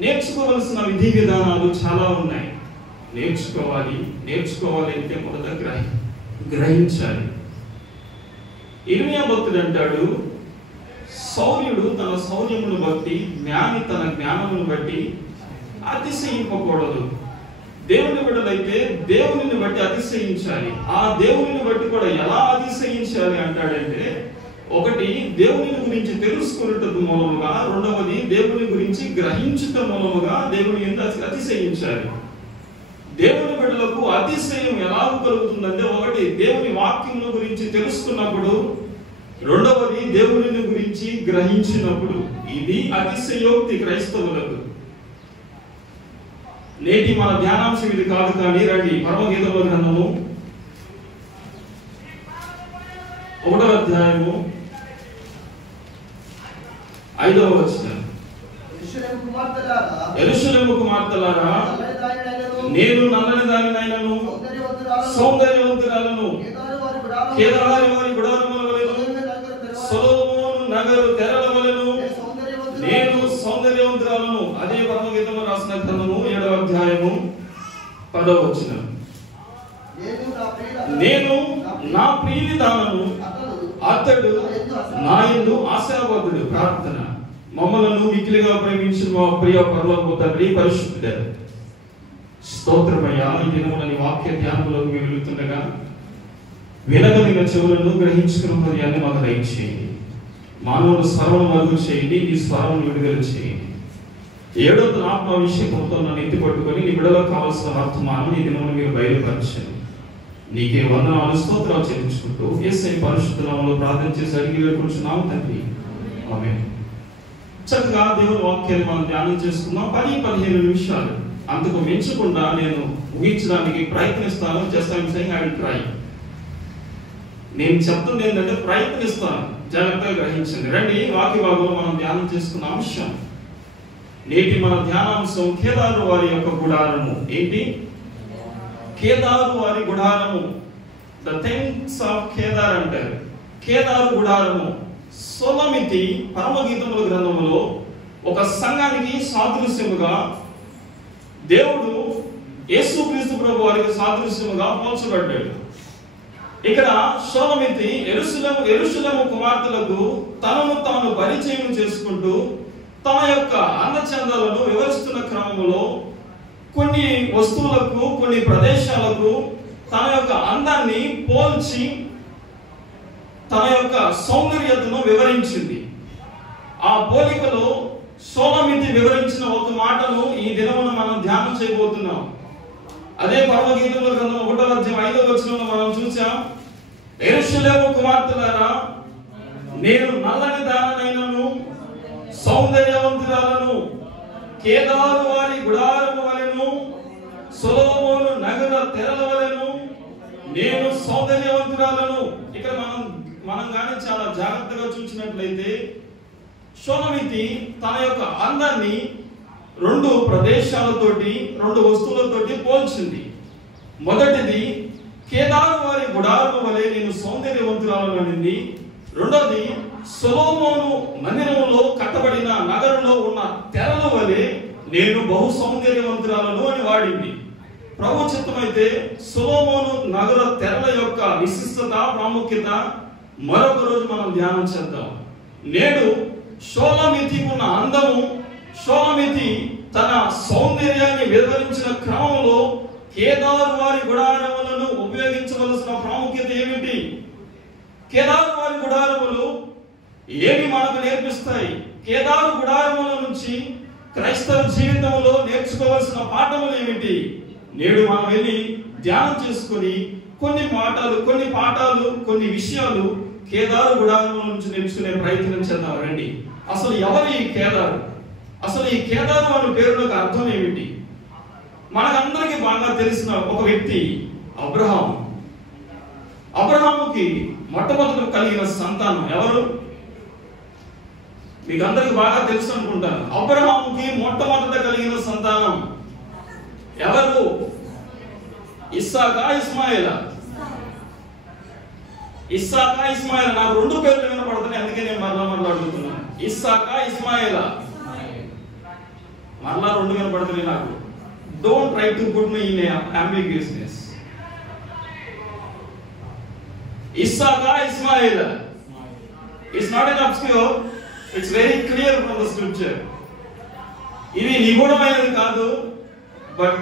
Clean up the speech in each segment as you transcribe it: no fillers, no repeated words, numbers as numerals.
నేర్చుకోవలసిన విధి విధానాలు చాలా ఉన్నాయి. నేర్చుకోవాలి అంటే మొదట గ్రహించాలి. ఇర్మియా భక్తుడు అంటాడు, శౌర్యుడు తన శౌర్యమును బట్టి, జ్ఞాని తన జ్ఞానమును బట్టి అతిశయింపకూడదు. దేవుని బిడ్డలైతే దేవుని బట్టి అతిశయించాలి. ఆ దేవుని బట్టి కూడా ఎలా అతిశయించాలి అంటాడంటే, ఒకటి దేవుని గురించి తెలుసుకున్నట మూలముగా, రెండవది దేవుని గురించి గ్రహించుట మూలముగా దేవుని ఎంత అతిశయించాలి. దేవుని బిడ్డలకు అతిశయం ఎలా కలుగుతుందంటే, ఒకటి దేవుని వాక్యముల గురించి తెలుసుకున్నప్పుడు, రెండవది దేవుని గురించి గ్రహించినప్పుడు. ఇది అతిశయోక్తి క్రైస్తవులకు. నేటి మన ధ్యానాంశం ఇది కాదు, కానీ రండి పరమగీతముల గ్రంథము 1వ అధ్యాయము 5వ వచనం. యెరూషలేము కుమార్తెలారా, నేను నల్లని దానినైనను సౌందర్యవంతురాలను, కేదారి వారి గుడారముల వలెను, సొలొమోను నగరు తెరల వలెను నేను సౌందర్యవంతురాలను. అదే పరమగీతంలో రాసిన గ్రంథము 7వ అధ్యాయము 10వ వచనం. నేను నా ప్రియుని దానను, అతడు నా యందు ఆశావాదుడు. ప్రార్థన. మమ్మలను మిక్కిలిగా ప్రేమించిన మా ప్రియ పరలోకపు తండ్రి, పరిశుద్ధుడా, స్తోత్రమయ్యా. ఈ దినమున నీ వాక్య ధ్యానంలోకి మేము వెళుతుండగా వినగలిగిన చెవులను, గ్రహించుకున్న హృదయాన్ని మాకు దయచేయండి. మానవుడు స్వరం మరుగు చేయండి, నీ స్వరం విడుదల చేయండి. 7వ ఆత్మాభిషేకంతో నన్ను ఎత్తి పట్టుకొని నీ బిడ్డలకు కావలసిన వర్తమానం ఈ దినమున మీరు బయలుపరచండి. నీకే వందనాలు, స్తోత్రాలు చెల్లించుకుంటూ యేసయ్య పరిశుద్ధ నామములో ప్రార్థన చేసి అడిగి వేడుకుంటున్నాము తండ్రి, ఆమేన్. చక్కగా దేవుని వాక్యాన్ని మనం ధ్యానం చేసుకుందాం. 10-15 నిమిషాలు, అంతకు మించకుండా నేను ఊహించడానికి ప్రయత్నిస్తాను. Just I'm saying I will try. నేను చెప్తుంది ఏంటంటే ప్రయత్నిస్తాను, జాగ్రత్తగా గ్రహించండి. రండి వాక్య భాగంలో మనం ధ్యానం చేసుకున్న అంశం. నేటి మన ధ్యానాంశం కేదారు వారి యొక్క గుడారము. ఏంటి? కేదారు వారి గుడారము. ద థింగ్స్ ఆఫ్ కేదార్ అంటారు. కేదారు గుడారము. సొలొమితి పరమగీతముల గ్రంథములో ఒక సంఘానికి సాదృశ్యముగా, దేవుడు యేసుక్రీస్తు ప్రభు వారికి సాదృశ్యముగా పోల్చబడ్డాడు. ఇక్కడ సొలొమితి యెరూషలేము కుమార్తెలకు తనను తాను పరిచయం చేసుకుంటూ తన యొక్క అందచందాలను వివరిస్తున్న క్రమంలో కొన్ని వస్తువులకు, కొన్ని ప్రదేశాలకు తన యొక్క అందాన్ని పోల్చి తన యొక్క సౌందర్యతను వివరించింది. ఆ పోలికలో సొలొమితి వివరించిన ఒక మాటను ఈ దినమున మనం ధ్యానం చేయబోతున్నాం. అదే పరమగీతముల గ్రంథం 1వ అధ్యాయం 5వ వచనంలో మనం చూసాం. యెరూషలేము కుమార్తెలారా, నేను నల్లని దాననైనను సౌందర్యవంతురాలను, కేదారు వారి గుడారము వలెను, సొలొమోను నగర తెరల వలెను నేను సౌందర్యవంతురాలను. ఇక్కడ మనం కానీ చాలా జాగ్రత్తగా చూసినట్లయితే సొలొమితి తన యొక్క అందాన్ని 2 ప్రదేశాలతోటి, 2 వస్తువులతోటి పోల్చింది. మొదటిది కేదారు వారి గుడారము వలె నేను సౌందర్యవంతురాలను అనింది. రెండోది సొలొమోను మందిరములో కట్టబడిన నగరంలో ఉన్న తెరల వలె నేను బహు సౌందర్యవంతురాలను అని వాడింది. ప్రభు చిత్తమైతే సొలొమోను నగర తెరల యొక్క విశిష్టత, ప్రాముఖ్యత మరొక రోజు మనం ధ్యానం చేద్దాం. నేడు సొలొమితికి ఉన్న అందము, సొలొమితి తన సౌందర్యాన్ని వివరించిన క్రమంలో కేదారు వారి గుడారములను ఉపయోగించవలసిన ప్రాముఖ్యత ఏమిటి? కేదారు వారి గుడారములు ఏమి మనకు నేర్పిస్తాయి? కేదారు గుడారముల నుంచి క్రైస్తవ జీవితంలో నేర్చుకోవాల్సిన పాఠములు ఏమిటి? నేడు మనం వెళ్ళి ధ్యానం చేసుకొని కొన్ని పాఠాలు, కొన్ని విషయాలు కేదారు గుడారముల నుంచి నేర్చుకునే ప్రయత్నం చేద్దాం. రండి. అసలు ఎవరు ఈ కేదారు? అసలు ఈ కేదారు అనే పేరులకు అర్థం ఏమిటి? మనకందరికీ బాగా తెలిసిన ఒక వ్యక్తి అబ్రహాం. అబ్రహాముకి మొట్టమొదట కలిగిన సంతానం ఎవరు? మీకు అందరికి బాగా తెలుసు అనుకుంటాను. అబ్రహాముకి మొట్టమొదట కలిగిన సంతానం ఎవరు? ఇస్సాకా, ఇస్మాయిలా? ఇస్సాకా, ఇస్మాయిలా. నాకు 2 పేర్లు వినపడుతున్నాయి, అందుకే నేను మరలా అడుగుతున్నాను. ఇస్సాకా, ఇస్మాయిలా? మరలా రెండు కనపడుతున్నాయి నాకు. Don't try to put me in ambiguousness. ఇస్సాకా, ఇస్మాయిల్, it's not an obscure, it's very clear from the scripture. ఇది నిగూఢమైనది కాదు, బట్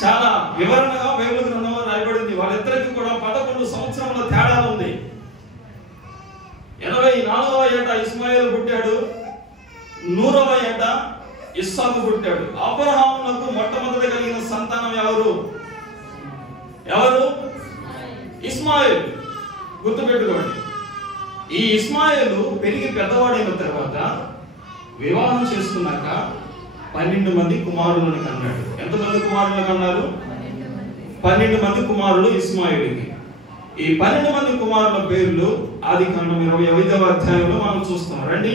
చాలా వివరణగా బైబిల్ గ్రంథంలో రాయబడింది. వాళ్ళిద్దరికి కూడా 11 సంవత్సరముల తేడా ఉంది. 84వ ఏట ఇస్మాయిల్ పుట్టాడు, 100వ ఏట ఇస్సాకు పుట్టాడు. అబ్రహామునకు మొట్టమొదటి కలిగిన సంతానం ఎవరు? ఇస్మాయిల్. గుర్తుపెట్టుకోండి. ఈ ఇస్మాయిల్ పెరిగి పెద్దవాడైన తర్వాత వివాహం చేసుకున్నాక 12 మంది కుమారులను కన్నాడు. ఎంతమంది కుమారులను కన్నారు? 12 మంది కుమారులు ఇస్మాయిల్కి. ఈ 12 మంది కుమారుల పేర్లు ఆదికాండం 25వ అధ్యాయంలో మనం చూస్తాం. రండి,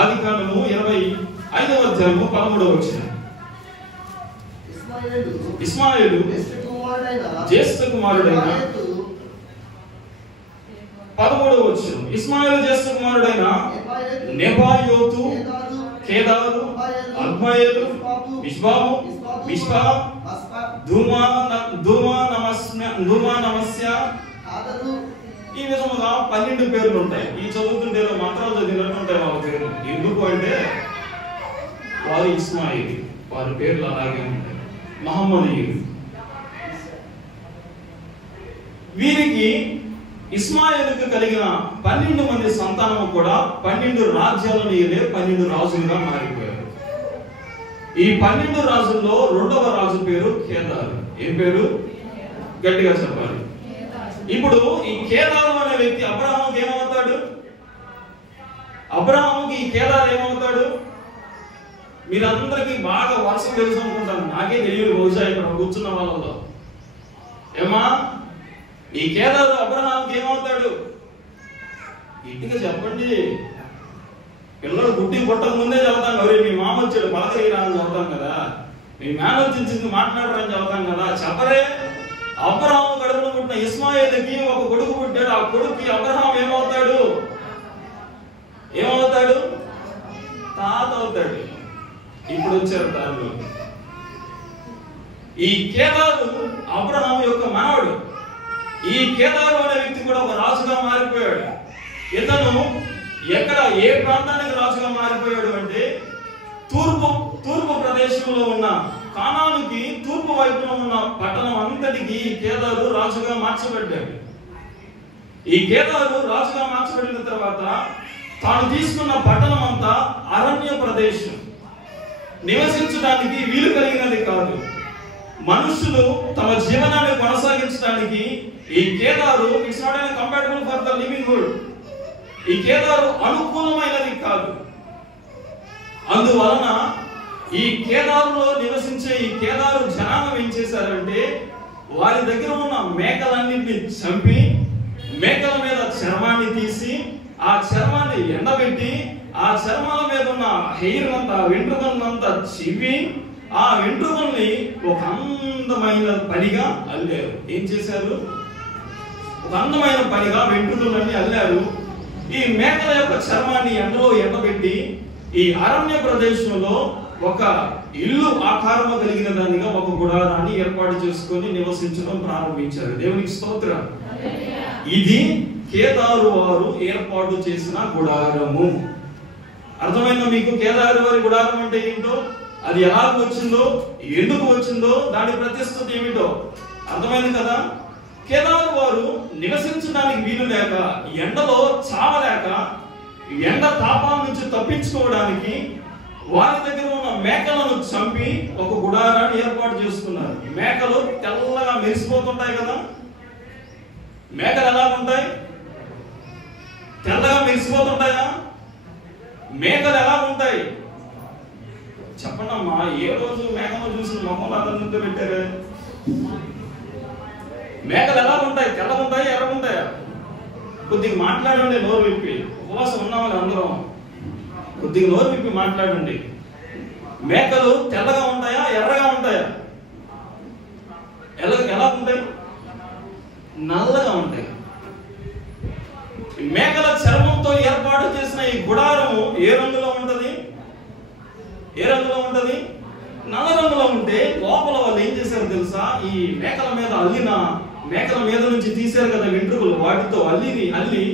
ఆదికాండము 25వ అధ్యాయము 13వ వచనం. ఇస్మాయిలు జ్యేష్ఠ కుమారుడైన 13వ వచనం. ఇస్మాయిలు జ్యేష్ఠ కుమారుడైన నెబాయోతు, కేదారు, అద్మాయేలు, మిష్బాము, మిష్పా, ధూమానమస్య, ఈ విధముగా 12 పేర్లు ఉంటాయి. ఈ చదువుతుంటే మంత్రాలు చదివినట్టు ఉంటాయి వాళ్ళ పేర్లు. ఎందుకు అంటే వారు ఇస్మాయిల్, వారి పేర్లు అలాగే ఉంటాయి. మహమ్మదీయులు. వీరికి ఇస్మాయిల్కు కలిగిన 12 మంది సంతానము కూడా 12 రాజ్యాలను ఏలే 12 రాజులుగా మారిపోయారు. ఈ 12 రాజుల్లో 2వ రాజు పేరు కేదారు. ఏం పేరు? గట్టిగా చెప్పాలి. ఇప్పుడు ఈ కేదారు అనే వ్యక్తి అబ్రహాముకి ఏమవుతాడు? అబ్రహాముకి ఈ కేదారు ఏమవుతాడు? మీరందరికీ బాగా వర్షం తెలుసు అనుకుంటాను, నాకే తెలియదు బహుశా ఇక్కడ కూర్చున్న వాళ్ళలో. ఏమా ఈ కేదారు అబ్రహాముకి ఏమవుతాడు? ఇంటిగా చెప్పండి. పిల్లలు గుడ్డి పుట్టక ముందే చెబుతాం కదా, మీ మామ వచ్చాడు పలకరిరా అని చెబుతాం కదా, మీ మేనొచ్చింది మాట్లాడరని చెబుతాం కదా. చెప్పరే. అబ్రహాము కడుపున పుట్టిన ఇస్మాయిల్కి ఒక కొడుకు పుట్టాడు. ఆ కొడుకు అబ్రహాం ఏమవుతాడు? తాత అవుతాడు. ఇప్పుడు వచ్చారు దారిలో. ఈ కేదారు అబ్రహాం యొక్క మనవడు. ఈ కేదారు అనే వ్యక్తి కూడా ఒక రాజుగా మారిపోయాడు. ఇతను ఏ ప్రాంతానికి రాజుగా మారిపోయాడు అంటే తూర్పు ప్రదేశంలో ఉన్న కానానుకి తూర్పు వైపున ఉన్న పట్టణం అంతటికి ఈ కేదారు రాజుగా మార్చబడ్డాడు. ఈ కేదారు రాజుగా మార్చబడిన తర్వాత తాను తీసుకున్న పట్టణం అంతా అరణ్య ప్రదేశం, నివసించడానికి వీలు కలిగినది కాదు. మనుషులు తమ జీవనాన్ని కొనసాగించడానికి ఈ కేదారు it's not an compatible for the livelihood. ఈ కేదారు అనుకూలమైనది కాదు. అందువలన ఈ కేదారులో నివసించే ఈ కేదారు జనాంగం ఏం చేశారంటే వారి దగ్గర ఉన్న మేకలన్నింటినీ చంపి మేకల మీద చర్మాన్ని తీసి ఆ చర్మాన్ని ఎండబెట్టి ఆ చర్మాల మీద ఉన్న హెయిర్ అంతా వెంట్రుకలంతా చివి ఆ వెంట్రుకల్ని ఒక అందమైన పనిగా అల్లారు. ఏం చేశారు? ఒక అందమైన పనిగా వెంట్రుకలన్నీ అల్లారు. ఈ మేకల యొక్క చర్మాన్ని ఎండలో ఎండబెట్టి ఈ అరణ్య ప్రదేశంలో ఒక ఇల్లు ఆకారము కలిగిన దానిగా ఒక గుడారాన్ని ఏర్పాటు చేసుకొని నివసించడం ప్రారంభించారు. దేవునికి స్తోత్రం. ఇది కేదారు వారు ఏర్పాటు చేసిన గుడారము. అర్థమైందా మీకు? కేదారు వారి గుడారం అంటే ఏంటో, అది ఎలా వచ్చిందో, ఎందుకు వచ్చిందో, దాని ప్రతిష్ఠత ఏమిటో అర్థమైంది కదా. కేదారు వారు నివసించడానికి వీలు లేక, ఎండలో చావలేక, ఎండ తాపాల నుంచి తప్పించుకోవడానికి వారి దగ్గర ఉన్న మేకలను చంపి ఒక గుడారాన్ని ఏర్పాటు చేసుకున్నారు. మేకలు తెల్లగా మెరిసిపోతుంటాయి కదా. మేకలు ఎలా ఉంటాయి? తెల్లగా మెరిసిపోతుంటాయా? మేకలు ఎలా ఉంటాయి చెప్పండి అమ్మా. ఏ రోజు మేకను చూసిన మొహంలో అతనితో పెట్టారు? మేకలు ఎలా ఉంటాయి? తెల్లగా ఉంటాయి, ఎర్రగా ఉంటాయా? కొద్దిగా మాట్లాడండి నోరు విప్పి. ఉపవాసం ఉన్నామని అందరం కొద్దిగా నోరు విప్పి మాట్లాడండి. మేకలు తెల్లగా ఉంటాయా, ఎర్రగా ఉంటాయా? ఎలా ఉంటాయి? నల్లగా ఉంటాయి. మేకల చర్మంతో ఏర్పాటు చేసిన ఈ గుడారము ఏ రంగులో ఉంటది? ఏ రంగులో ఉంటది? నల్ల రంగులో ఉంటే లోపల వాళ్ళు ఏం చేశారు తెలుసా? ఈ మేకల మీద నుంచి తీశారు కదా వెంట్రుకలు, వాటితో అల్లి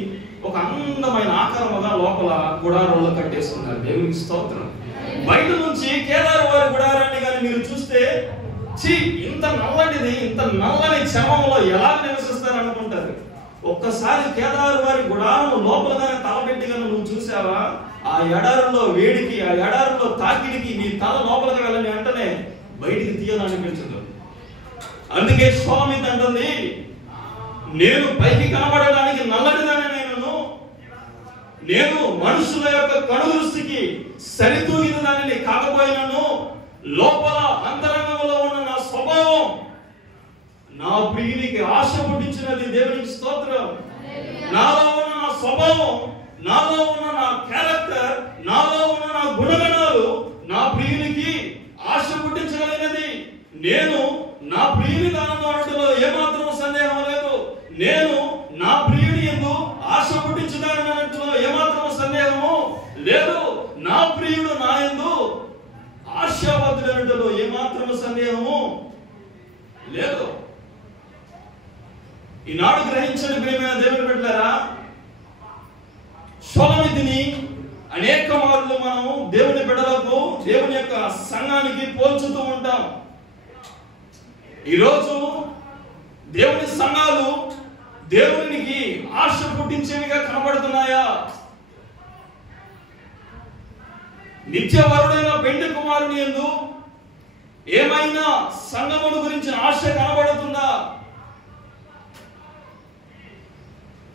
ఒక అందమైన ఆకారముగా లోపల గుడారంలో కట్టేసుకున్నారు. దేవునికి స్తోత్రం. బయట నుంచి కేదారు వారి గుడారాన్ని కానీ మీరు చూస్తే, ఇంత నల్లని చర్మంలో ఎలా నివసిస్తారు అనుకుంటారు. ఒక్కసారి కేదారు వారి గుడారం లోపలగానే తలపెట్టి కానీ నువ్వు చూసావా? ఆ ఎడారిలో వేడికి, ఆ ఎడారిలో తాకిడికి నీ తల లోపలికి వెళ్ళని వెంటనే బయటికి తీయాలనిపించదు. అందుకే స్వామి అంటుంది, నేను పైకి కనబడడానికి నల్లటిదాన్ని నేను మనుషుల యొక్క కనుదృష్టికి సరితూగిన దానిని కాకపోయినను లోపల అంతరంగంలో ఉన్న నా స్వభావం నా ప్రియునికి ఆశ పుట్టించినది. దేవునికి స్తోత్రం. నాలో ఉన్న నా స్వభావం, నాలో ఉన్న నా క్యారెక్టర్, నాలో ఉన్న నా గుణగణాలు నా ప్రియునికి ఆశ పుట్టించగలిగినది. నేను నా ప్రియుని దానంలో అనడంలో ఏమాత్రం సందేహం లేదు. నేను నా ప్రియుని యందు ఆశ పుట్టించడానికి అనడంలో ఏమాత్రం సందేహము లేదు. నా ప్రియుడు నా యందు ఆశావాదుడు అనడంలో ఏమాత్రం సందేహము లేదు. ఈనాడు గ్రహించండి ప్రియమైన దేవుని బిడ్డలారా, సొలొమోనుని అనేక మార్లు మనం దేవుని బిడ్డలకు, దేవుని యొక్క సంఘానికి పోల్చుతూ ఉంటాం. ఈరోజు దేవుని సంఘాలు దేవునికి ఆశ పుట్టించేవిగా కనబడుతున్నాయా? నిత్యవరుడైన పెండ్లి కుమారుని యందు ఏమైనా సంఘమును గురించి ఆశ కనబడుతుందా?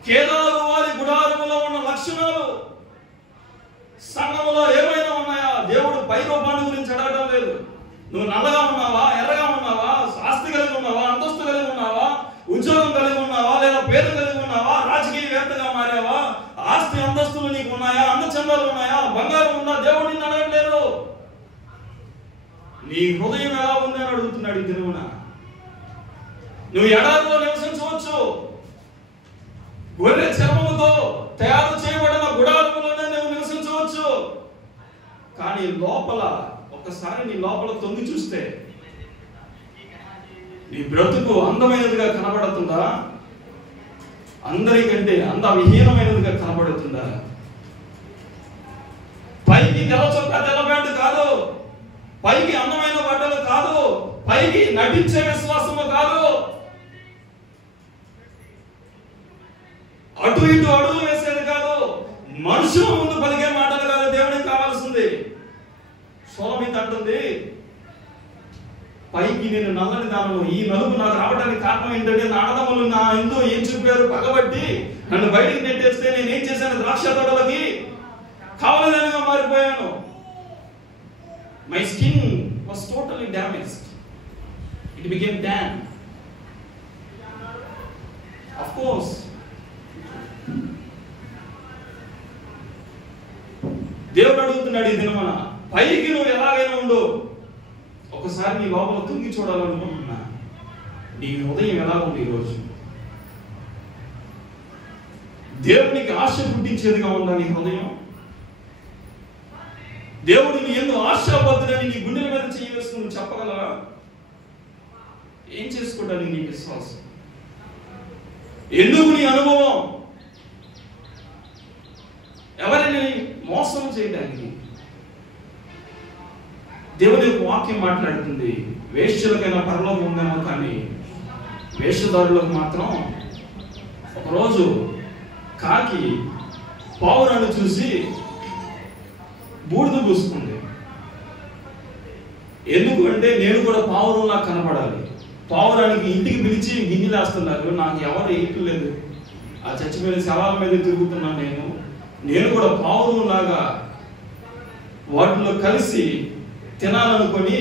కేదారు వారి గుడారములో ఉన్న లక్షణాలు సంఘములో ఏమైనా ఉన్నాయా? దేవుడు పై రూపాన్ని గురించి అడగడం లేదు. నువ్వు నల్లగా ఉన్నావా, ఎర్రగా ఉన్నావా, ఆస్తి కలిగి ఉన్నావా, అంతస్తు కలిగి ఉన్నావా, ఉద్యోగం కలిగి ఉన్నావా, లేదా పేరు కలిగి ఉన్నావా, రాజకీయవేత్తగా మారావా, ఆస్తి అంతస్తులు నీకు ఉన్నాయా, అందచందాలు ఉన్నాయా, బంగారం ఉందా? దేవుడు నిన్ను అడగట్లేదు. నీ హృదయం ఎలా ఉంది అని అడుగుతున్నాడు ఈ దినమున. నువ్వు ఎడారిలో నివసించవచ్చు, గొర్రె చర్మముతో తయారు చేయబడిన గుడారములోనే నువ్వు నివసించవచ్చు. కానీ లోపల ఒక్కసారి నీ లోపల తొంగి చూస్తే నీ బ్రతుకు అందమైనదిగా కనబడుతుందా? అందరికంటే అందవిహీనమైనదిగా కనబడుతుందా? పైకి తెల్ల చొక్కా, తెల్ల ప్యాంటు కాదు, పైకి అందమైన బట్టలు కాదు, పైకి నటించే విశ్వాసము కాదు, అటు ఇటు అడుగులు వేసేది కాదు, మనుషుల ముందు పలికే మాటలు కాదు దేవునికి కావాల్సింది. సొలొమోను అంటుంది, పైకి నేను నల్లని దానను, ఈ నలుపు నాకు రావడానికి కారణం ఏంటంటే నా అన్నదమ్ములు నా ఎందు ఏం చూపారు, పగబట్టి నన్ను బయటికి నెట్టేస్తే నేను ఏం చేశాను? ద్రాక్ష తోటలకి కావలదానిగా మారిపోయాను. My skin was totally damaged. It became tan. Of course దేవుడు అడుగుతున్నాడు ఈ దినమున, పైకి నువ్వు ఎలాగైనా ఉండు, ఒకసారి నీ లోపల తుంగి చూడాలనుకుంటున్నా. నీ హృదయం ఎలా ఉంది ఈరోజు? దేవునికి ఆశ పుట్టించేదిగా ఉందా నీ హృదయం? దేవుడు నీ ఎందుకు ఆశాబద్ధుడని నీ గుండెల మీద చెయ్యి వేసుకుని చెప్పగలరా? ఏం చేసుకోవడానికి నీ విశ్వాసం? ఎందుకు నీ అనుభవం? ఎవరిని మోసం చేయడానికి? దేవుని యొక్క వాక్యం మాట్లాడుతుంది, వేశ్యలకైనా పరలోకం ఉందేమో కానీ వేషధారులకు మాత్రం. ఒకరోజు కాకి పావురాన్ని చూసి బూడిద పూసుకుంది. ఎందుకు అంటే నేను కూడా పావురంలా కనపడాలి. పావురానికి ఇంటికి పిలిచి గింజలేస్తున్నారు, నాకు ఎవరు వేయట్లేదు, ఆ చచ్చిపోయిన శవాల మీద తిరుగుతున్నాను. నేను కూడా పావురంలాగా వాటిలో కలిసి తినాలనుకొని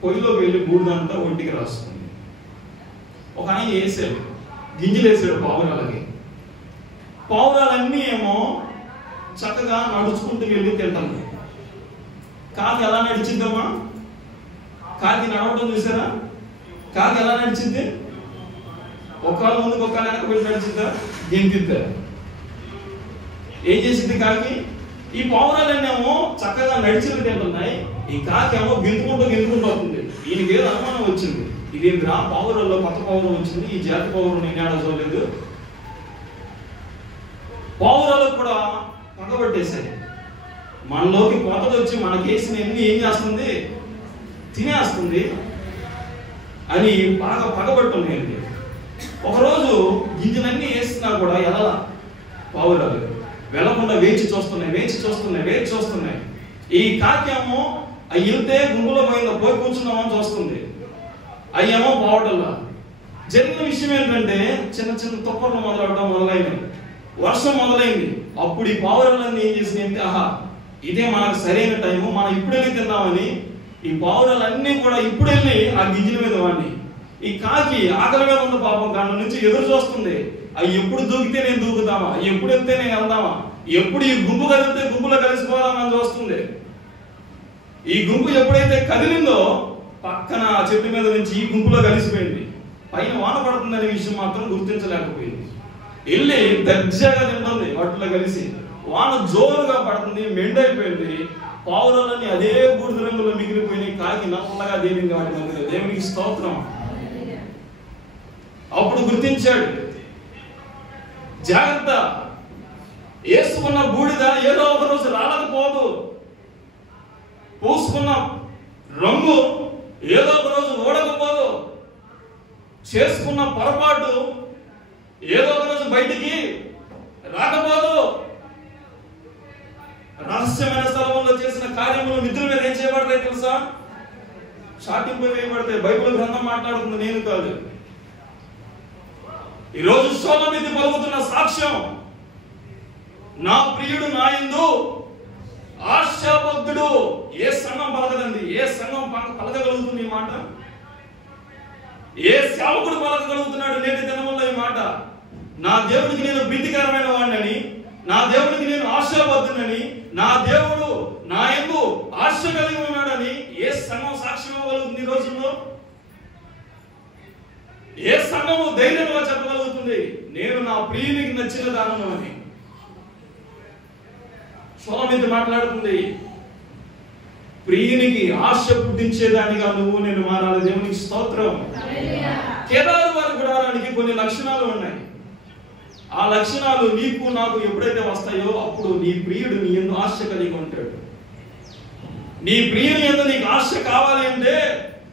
పొయ్యిలోకి వెళ్ళి బూడిదంతా ఒంటికి రాసుకుంది. ఒక ఆయన వేసాడు, గింజలు వేసాడు పావురాలకి. పావురాలన్నీ ఏమో చక్కగా నడుచుకుంటూ వెళ్ళి తింటాను. కాకి ఎలా నడిచిందమ్మా? కాకి నడవటం చూసారా? కాకి ఎలా నడిచింది? ఒక్కళ్ళ ముందుకు ఒక్కళ్ళ వెనక వెళ్ళి నడిచిందా? గెంతిద్దా? ఏం చేసింది కాకి? ఈ పావురాలన్నేమో చక్కగా నడిచి తింటున్నాయి, ఈ కాకేమో గింతుకుంటూ వస్తుంది. ఈయనకి ఏదో అనుమానం వచ్చింది, ఇదేంద్రా పావురాల్లో కొత్త పావురం వచ్చింది, ఈ జాతి పావురం నేను ఏడా చూడలేదు. పావురాలకు కూడా పగబట్టేశాయి. మనలోకి కొత్తది వచ్చి మనకేసిన ఎన్ని ఏం చేస్తుంది, తినేస్తుంది అని బాగా పగబట్టున్నాయండి. ఒకరోజు గింజలన్నీ వేస్తున్నా కూడా ఎలా పావురాలు వెళ్లకుండా వేచి చూస్తున్నాయి. ఈ కాకేమో అవి వెళ్తే గుంపులో పోయిందో పోయి కూర్చున్నామని చూస్తుంది, అయ్యేమో పోవటంలా. జరిగిన విషయం ఏంటంటే చిన్న తుప్పర్లు మొదలైనవి, వర్షం మొదలైంది. అప్పుడు ఈ పావురాలన్నీ ఏం చేసినాయంటే, ఆహా ఇదే మనకు సరైన టైము, మనం ఇప్పుడు వెళ్ళి తిందామని ఈ పావురాలన్నీ కూడా ఇప్పుడు వెళ్ళి ఆ గింజల మీద వాడిని. ఈ కాకి ఆకలి మీద ఉన్న పాపం దాని నుంచి ఎదురు చూస్తుంది, అవి ఎప్పుడు దూకితే నేను దూకుతామా, ఎప్పుడు వెళ్తే నేను వెళ్దామా, ఎప్పుడు ఈ గుంపు కదిలితే గుంపులో కలిసిపోదామని చూస్తుంది. ఈ గుంపు ఎప్పుడైతే కదిలిందో పక్కన ఆ చెట్టు మీద నుంచి ఈ గుంపులో కలిసిపోయింది. పైన వాన పడుతుందనే విషయం మాత్రం గుర్తించలేకపోయింది. వెళ్ళి దర్జాగా తింటుంది వాటిలో కలిసి. వాన జోరుగా పడుతుంది, మెండైపోయింది. పావురాలన్నీ అదే బూడిద రంగులో మిగిలిపోయినాయి, కాకి నల్లగా తేలింది వాటి మధ్యలో. దేవునికి స్తోత్రం. అప్పుడు గుర్తించాడు, జాగ్రత్త, వేసుకున్న బూడిద ఏదో ఒక రోజు రాలకపోదు, పూసుకున్న రంగు ఏదో ఒక రోజు ఓడకపోదు, చేసుకున్న పొరపాటు ఏదో ఒక రోజు బయటికి రాకపోదు. రహస్యమైన స్థలంలో చేసిన కార్యములు నిద్ర మీద ఏం చేయబడతాయి తెలుసా? చాటింపు వేయబడతాయి. బైబిల్ గ్రంథం మాట్లాడుతుంది, నేను కాదు. ఈరోజు సోలమితి పలుకుతున్న సాక్ష్యం, నా ప్రియుడు నా యందు ఆశాబద్ధుడు. ఏ సంఘం పలకదండి, ఏ సంఘం పలకగలుగుతుంది ఈ మాట? ఏ సేవకుడు పలకగలుగుతున్నాడు నేటి దినముల్లో ఈ మాట? నా దేవుడికి నేను ప్రీతికరమైన వాడినని, నా దేవుడికి నేను ఆశాబద్ధుడని, నా దేవుడు నా యందు ఆశ కలిగి ఉన్నాడని ఏ సంఘం సాక్ష్యం ఇవ్వగలుగుతుంది ఈ రోజుల్లో? ఏ సంఘము ధైర్యంగా చెప్పగలుగుతుంది నేను నా ప్రియునికి నచ్చిన దానను అని? సోలమితి మాట్లాడుతుంది, ప్రియునికి ఆశ పుట్టించేదానిగా నువ్వు నేను మారాలి. దేవునికి స్తోత్రం. కేదారు వారి గుడారానికి కొన్ని లక్షణాలు ఉన్నాయి. ఆ లక్షణాలు నీకు నాకు ఎప్పుడైతే వస్తాయో అప్పుడు నీ ప్రియుడు నీ యందు ఆశ కలిగి ఉంటాడు. నీ ప్రియుని యందు నీకు ఆశ కావాలి అంటే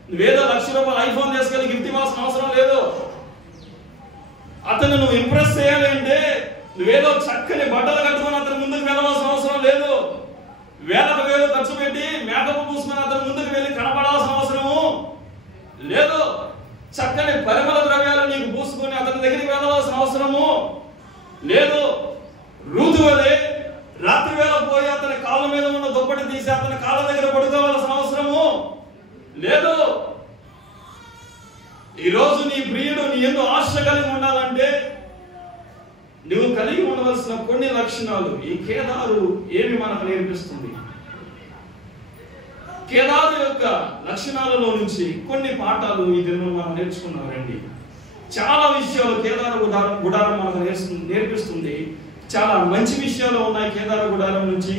నువ్వేదో ₹1,00,000 ఐఫోన్ తీసుకెళ్ళి గిఫ్ట్ ఇవ్వాల్సిన అవసరం లేదు. అతను నువ్వు ఇంప్రెస్ చేయాలి అంటే నువ్వేదో చక్కని బట్టలు కట్టుకుని అతని ముందుకు వెళ్ళవలసిన అవసరం లేదు. వేలకు వేలు ఖర్చు పెట్టి మేకప్ పూసుకుని అతని ముందుకు వెళ్ళి కనపడాల్సిన అవసరము లేదు. చక్కని పరిమళ ద్రవ్యాలు నీకు పూసుకొని అతని దగ్గరికి వెళ్ళవలసిన అవసరము లేదు. రూతు వలె రాత్రి వేళ పోయి అతని కాళ్ళ మీద ఉన్న దుప్పటి తీసి అతని కాళ్ళ దగ్గర పడుకోవాల్సిన అవసరము లేదు. ఈరోజు నీ ప్రియుడు నీ యందు ఆశ కలిగి ఉండాలంటే నువ్వు కలిగి ఉండవలసిన కొన్ని లక్షణాలు ఈ కేదారు ఏమి మనకు నేర్పిస్తుంది? కేదారు యొక్క లక్షణాలలో నుంచి కొన్ని పాఠాలు ఈ దినం మనం నేర్చుకున్నారండి. చాలా విషయాలు కేదారు గుడారం మనకు నేర్పిస్తుంది. చాలా మంచి విషయాలు ఉన్నాయి కేదారు గుడారం నుంచి,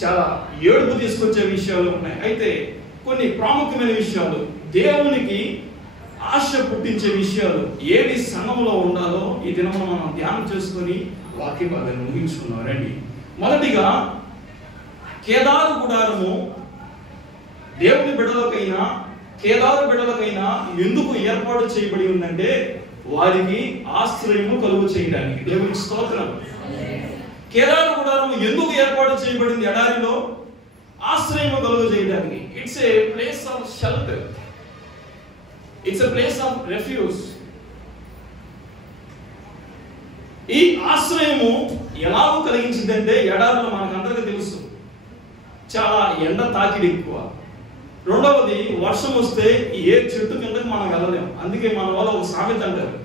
చాలా ఏడుపు తీసుకొచ్చే విషయాలు ఉన్నాయి. అయితే కొన్ని ప్రాముఖ్యమైన విషయాలు, దేవునికి ఆశ పుట్టించే విషయాలు ఏది సంఘంలో ఉండాలో ఈ దినం మనం ధ్యానం చేసుకొని వాక్య భాగాన్ని ముగించుకున్నాం రండి. మొదటిగా కేదారు గుడారము దేవుని బిడ్డలకైనా కేదారు బిడ్డలకైనా ఎందుకు ఏర్పాటు చేయబడి ఉందంటే వారికి ఆశ్రయము కలుగు చేయడానికి. దేవునికి స్తోత్రం. కేదారు గుడారము ఎందుకు ఏర్పాటు చేయబడింది? ఎడారిలో ఆశ్రయము కలుగు చేయడానికి. It's a place of shelter, it's a place of refuge. ఈ ఆశ్రయము ఎలాగో కలిగించిందంటే ఎడారిలో మనకందరికీ తెలుసు చాలా ఎండ తాకిడి ఎక్కువ. రెండవది వర్షం వస్తే ఏ చెట్టు కిందకి మనం వెళ్ళలేము. అందుకే మన వాళ్ళ ఒక సామెత అంటారు,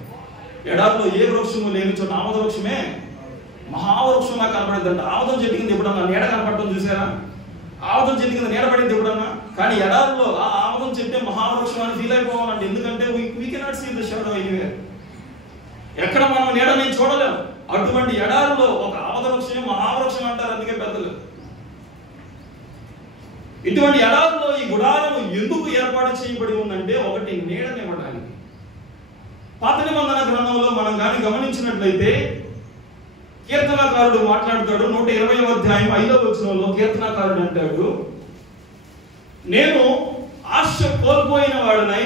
ఎడారిలో ఏ వృక్షము లేని చోట ఆమద వృక్షమే మహావృక్షంగా కనపడేదంట. ఆమదం చెట్టు కింద ఎప్పుడన్నా నీడ కనపడటం చూసారా? ఆమదం చెట్టు కింద నీడ పడింది ఎప్పుడన్నా? కానీ ఎడారిలో ఆ ఆమదం చెట్టే మహావృక్షం అని ఫీల్ అయిపోవాలంటే, ఎందుకంటే we cannot see the shadow anywhere. ఎక్కడ మనం నీడని చూడలేము. అటువంటి ఎడారిలో ఒక ఆమద వృక్షం మహావృక్షం అంటారు. అందుకే పెద్దలు ఇటువంటి ఎడారిలో ఈ గుడారం ఎందుకు ఏర్పాటు చేయబడి ఉందంటే ఒకటి నీడనివ్వడానికి. పాత నిబంధన గ్రంథంలో మనం కానీ గమనించినట్లయితే కీర్తనకారుడు మాట్లాడతాడు. 120వ అధ్యాయం 5వ వచనంలో కీర్తనకారుడు అంటాడు, నేను ఆశ కోల్పోయిన వాడినై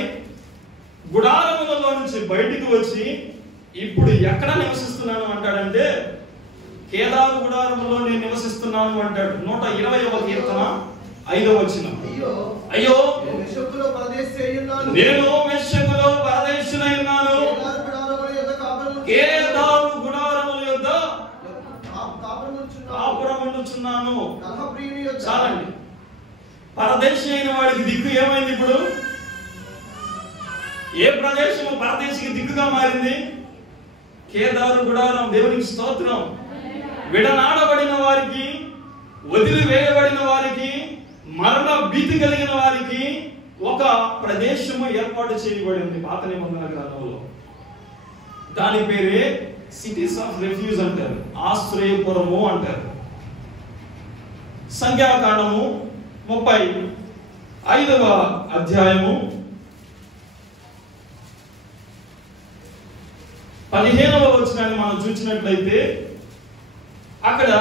గుడారములలో నుంచి బయటికి వచ్చి ఇప్పుడు ఎక్కడ నివసిస్తున్నాను అంటాడంటే కేదారు గుడారములో నేను నివసిస్తున్నాను అంటాడు. 120వ కీర్తన 5వ వచనం. అయ్యో నేను మెషకులో పరదేశినై ఉన్నాను, కేదారు గుడారముల యొద్ద కాపురముండుచున్నాను. చాలండి. పరదేశి అయిన వాడికి దిక్కు ఏమైంది? ఇప్పుడు ఏ ప్రదేశము పరదేశికి దిక్కుగా మారింది? కేదారు గుడారం. దేవునికి స్తోత్రం. విడనాడబడిన వారికి, వదిలివేయబడిన వారికి, మరణ భీతి కలిగిన వారికి ఒక ప్రదేశము ఏర్పాటు చేయబడింది పాత నిబంధన గ్రంథంలో. దాని పేరే సిటీస్ ఆఫ్ రెఫ్యూజ్ అంటారు, ఆశ్రయపురము అంటారు. సంఖ్యాకాండము 35వ అధ్యాయము 15వ వచనాన్ని మనం చూసినట్లయితే అక్కడ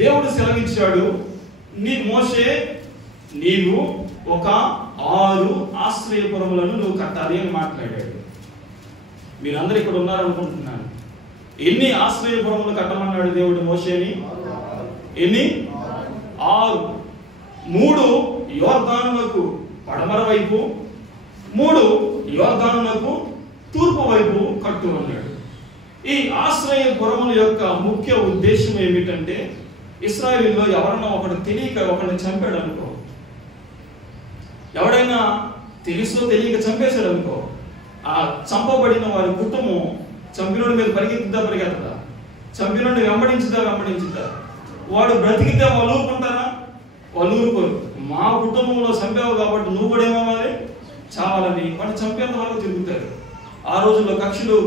దేవుడు సెలవిచ్చాడు, నీ మోషే నీవు ఒక 6 ఆశ్రయపురములను నువ్వు కట్టాలి అని మాట్లాడాడు. మీరందరూ ఇక్కడ ఉన్నారనుకుంటున్నాను. ఎన్ని ఆశ్రయపురములు కట్టమన్నాడు దేవుడు మోషేని? ఎన్ని? 6. 3 యోర్దానునకు పడమర వైపు, 3 యోర్దానునకు తూర్పు వైపు కట్టు అన్నాడు. ఈ ఆశ్రయపురముల యొక్క ముఖ్య ఉద్దేశం ఏమిటంటే, ఇశ్రాయేలులో ఎవరన్నా ఒకడు తెలియక ఒకరిని చంపాడు అనుకో, ఎవడైనా తెలుసో తెలియక చంపేశాడు అనుకో, ఆ చంపబడిన వారి కుటుంబం చంపినోడి మీద పరిగెత్తుదా? చంపినోడిని వెంబడించుదా? వాడు బ్రతికితే వాళ్ళు ఊరుకుంటారా? వాళ్ళు ఊరుకోరు. మా కుటుంబంలో చంపావు కాబట్టి నువ్వు కూడా ఏమవ్వాలి? చావాలని వాడిని చంపేంత వరకు తిరుగుతారు. ఆ రోజుల్లో కక్షలు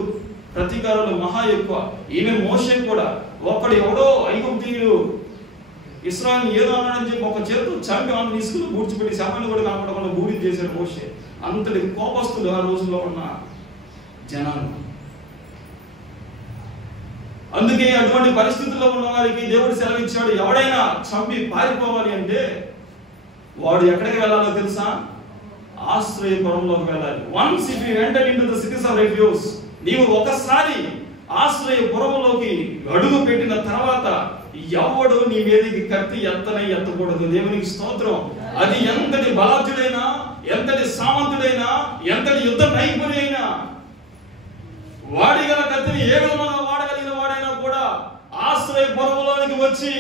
ప్రతీకారాలు మహా ఎక్కువ. ఈమె మోషే కూడా ఒక్కడు ఎవడో ఐగుప్తీయుడు ఇశ్రాయేలుని ఏదో అన్నాడని చెప్పి ఒక చేతు చంపి వాళ్ళని తీసుకుని బూడ్చిపెట్టి శవాన్ని కూడా కనపడకుండా బూడిద చేశాడు మోషే. అంతటి కోపస్తులు ఆ రోజుల్లో ఉన్న జనాలు. అందుకే అటువంటి పరిస్థితుల్లో ఉన్న వారికి దేవుడు సెలవిచ్చాడు, ఎవడైనా చంపి పారిపోవాలి అంటే వాడు ఎక్కడికి వెళ్ళాలో తెలుసా? ఆశ్రయపురంలోకి వెళ్ళాలి. Once if you enter into the cities of refuge, నీవు ఒకసారి ఆశ్రయపురంలోకి అడుగు పెట్టిన తర్వాత ఎవడు నీ మీదకి కత్తి ఎత్తకూడదు. దేవునికి స్తోత్రం. అది ఎంతటి బలాఢ్యుడైనా, ఎంతటి సామంతుడైనా, ఎంతటి యుద్ధ నైపుణ్యుడైనా, వాడిగల కత్తిని ఏ విధంగా వాడగలిగిన వాడైనా కూడా ఆశ్రయపురంలోనికి వచ్చి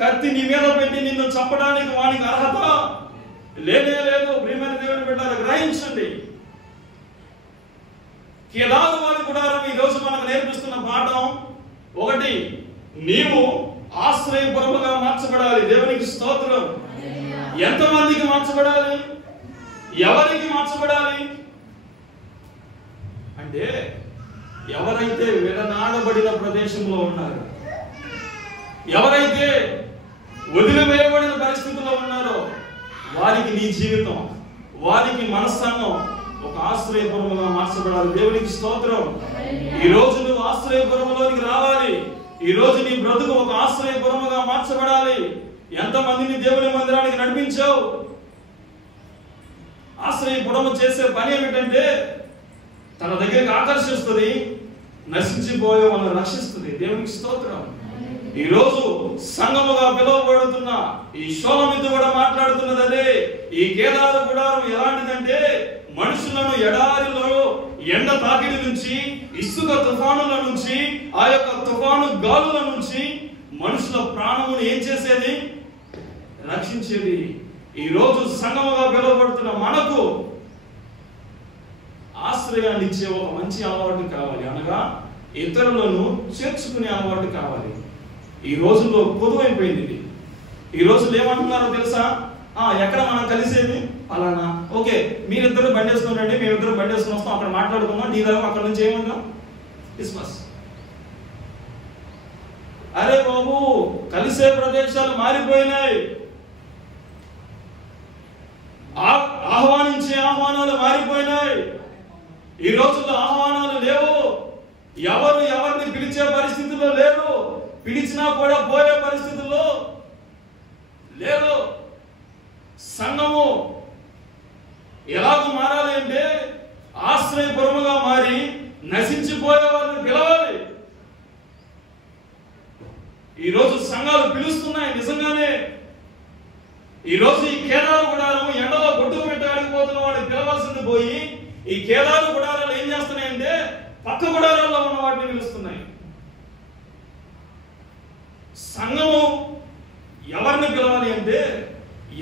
కత్తి నీ మీద పెట్టి నిన్ను చంపడానికి వానికి అర్హత లేనే లేదు. ప్రియమైన దేవుని బిడ్డలారా, గ్రహించండి. కేదారు వారి గుడారం ఈ రోజు మనకు నేర్పిస్తున్న పాఠం ఒకటి, నీవు ఆశ్రయపురముగా మార్చబడాలి. దేవునికి స్తోత్రం. ఎంతమందికి మార్చబడాలి? ఎవరికి మార్చబడాలి అంటే, ఎవరైతే విడనాడబడిన ప్రదేశంలో ఉన్నారు, ఎవరైతే వదిలివేయబడిన పరిస్థితుల్లో ఉన్నారో వారికి నీ జీవితం, వారికి మనస్సానం ఒక ఆశ్రయపురముగా మార్చబడాలి. దేవునికి స్తోత్రం. ఈ రోజు నువ్వు ఆశ్రయపురములోనికి రావాలి. ఈ రోజు నీ బ్రతుకు ఒక ఆశ్రయపురముగా మార్చబడాలి. ఎంతమందిని దేవుని మందిరానికి నడిపించావు? ఆశ్రయపురము చేసే పని ఏమిటంటే తన దగ్గరికి ఆకర్షిస్తుంది, నశించిపోయే వాళ్ళని రక్షిస్తుంది. దేవునికి స్తోత్రం. ఈ రోజు సంఘముగా పిలువబడుతున్న ఈ షోలమితు కూడా మాట్లాడుతున్నది అదే. ఈ కేదారు గుడారం ఎలాంటిదంటే, మనుషులను ఎడారిలో ఎండ తాకిడి నుంచి, ఇసుక తుఫానుల నుంచి, ఆ యొక్క తుఫాను గాలుల నుంచి మనుషుల ప్రాణమును ఏం చేసేది? రక్షించేది. ఈ రోజు సంఘముగా పిలువబడుతున్న మనకు ఆశ్రయాన్ని ఇచ్చే ఒక మంచి అలవాటు కావాలి, అనగా ఇతరులను చేర్చుకునే అలవాటు కావాలి. ఈ రోజుల్లో పొదువైపోయింది ఇది. ఈ రోజుల్లో ఏమంటున్నారో తెలుసా? ఎక్కడ మనం కలిసేది? అలానా, ఓకే మీరిద్దరు బండి వేసుకుని రండి, మేమిద్దరు బండి వేసుకుని వస్తాం, అక్కడ మాట్లాడుకుందాం, నీ దగ్గర అక్కడ నుంచి ఏమన్నా క్రిస్మస్. అరే బాబు, కలిసే ప్రదేశాలు మారిపోయినాయి. ఆహ్వానాలు మారిపోయినాయి. ఈ రోజుల్లో ఆహ్వానాలు లేవు. ఎవరిని పిలిచే పరిస్థితుల్లో లేరు. పిలిచినా కూడా పోయే పరిస్థితుల్లో లేరు. సంఘము ఎలాగో మారాలి అంటే ఆశ్రయపురముగా మారి నశించిపోయే వారిని పిలవాలి. ఈరోజు సంఘాలు పిలుస్తున్నాయి నిజంగానే. ఈరోజు ఈ కేదారు గుడారం ఎండలో గొడ్డు పెట్టడానికి పోతున్న వాడిని పిలవాల్సింది పోయి ఈ కేదారు గుడారాలు ఏం చేస్తున్నాయంటే పక్క గుడారాల్లో ఉన్న వాటిని పిలుస్తున్నాయి. సంఘము ఎవరిని పిలవాలి అంటే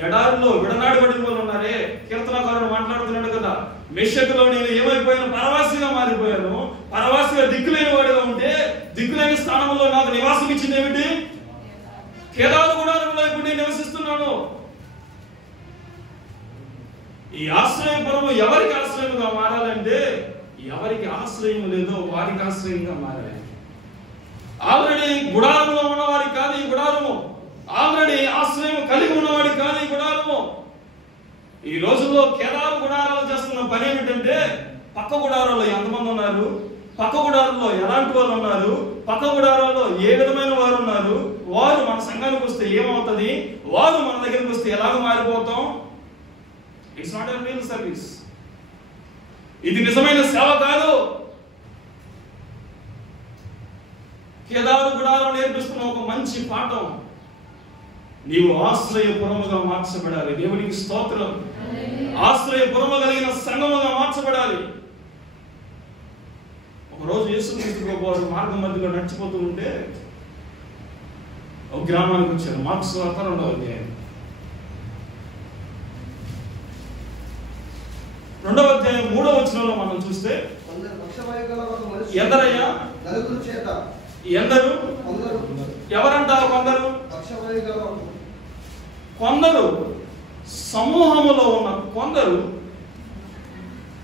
ఎడారిలో విడనాడబడిన వాళ్ళు ఉన్నారే. కీర్తనకారుడు మాట్లాడుతున్నాడు కదా, మెషకులో నేను ఏమైపోయాను, పరవాసిగా మారిపోయాను. పరవాసిగా దిక్కులేని వాడిగా ఉంటే దిక్కులేని స్థానంలో నాకు నివాసం ఇచ్చింది ఏమిటి? కేదారు గుడారంలో ఇప్పుడు నేను నివసిస్తున్నాను. ఈ ఆశ్రయపురము ఎవరికి ఆశ్రయముగా మారాలంటే ఎవరికి ఆశ్రయం లేదో వారికి ఆశ్రయంగా మారాలి. ఆల్రెడీ గుడారంలో ఉన్నవాడికి కాదు ఈ గుడారము. ఆల్రెడీ ఆశ్రయం కలిగి ఉన్నవాడికి కాదు ఈ గుడారము. ఈ రోజుల్లో కేదారు గుడారాలు చేస్తున్న పని ఏమిటంటే పక్క గుడారాల్లో ఎంతమంది ఉన్నారు, పక్క గుడారంలో ఎలాంటి వాళ్ళు ఉన్నారు, పక్క గుడారాల్లో ఏ విధమైన వారు ఉన్నారు, వారు మన సంఘానికి వస్తే ఏమవుతుంది, వారు మన దగ్గరికి వస్తే ఎలాగ మారిపోతాం. It's not a real service. ఇది నిజమైన సేవ కాదు. కేదారు గుడారం నేర్పిస్తున్న ఒక మంచి పాఠం, నీవు ఆశ్రయపురముగా మార్చబడాలి. దేవునికి స్తోత్రం. ఆశ్రయపురము కలిగిన సంఘముగా మార్చబడాలి. ఒకరోజు యేసుక్రీస్తు ప్రభువారు మార్గం మధ్యలో నడిచిపోతూ ఉంటే ఒక గ్రామానికి వచ్చారు. మార్కు సువార్త 2వ అధ్యాయం 3వ వచనంలో మనం చూస్తే ఎందరయ్యా? ఎందరు? ఎవరంటారు? కొందరు సమూహములో ఉన్న కొందరు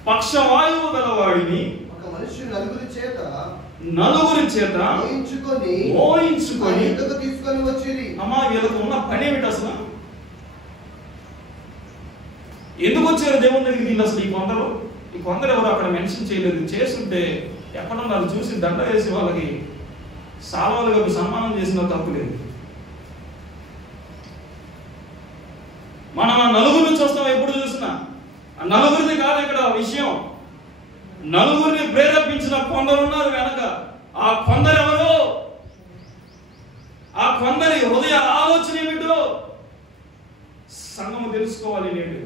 పక్షవాయువు గలవాడిని నలుగురి చేత మోయించుకొని అమ్మా వీళ్ళకు ఉన్న పని ఏమిటి అసలు? ఎందుకు వచ్చారు దేవుని దగ్గరికి వీళ్ళు అసలు? ఈ కొందరు ఎవరు అక్కడ మెన్షన్ చేయలేదు. చేస్తుంటే ఎక్కడున్నారు చూసి దండ వేసి వాళ్ళకి సాల్వాలుగా సన్మానం చేసిన తప్పు లేదు. మనం ఆ నలుగురిని చూస్తాం ఎప్పుడు చూసినా. ఆ నలుగురిది కాదు ఇక్కడ విషయం. నలుగురిని ప్రేరేపించిన కొందరు ఉన్నారు వెనక. ఆ కొందరు ఎవరు? ఆ కొందరి హృదయ ఆలోచన ఏమిటో సంఘము తెలుసుకోవాలి. నేడు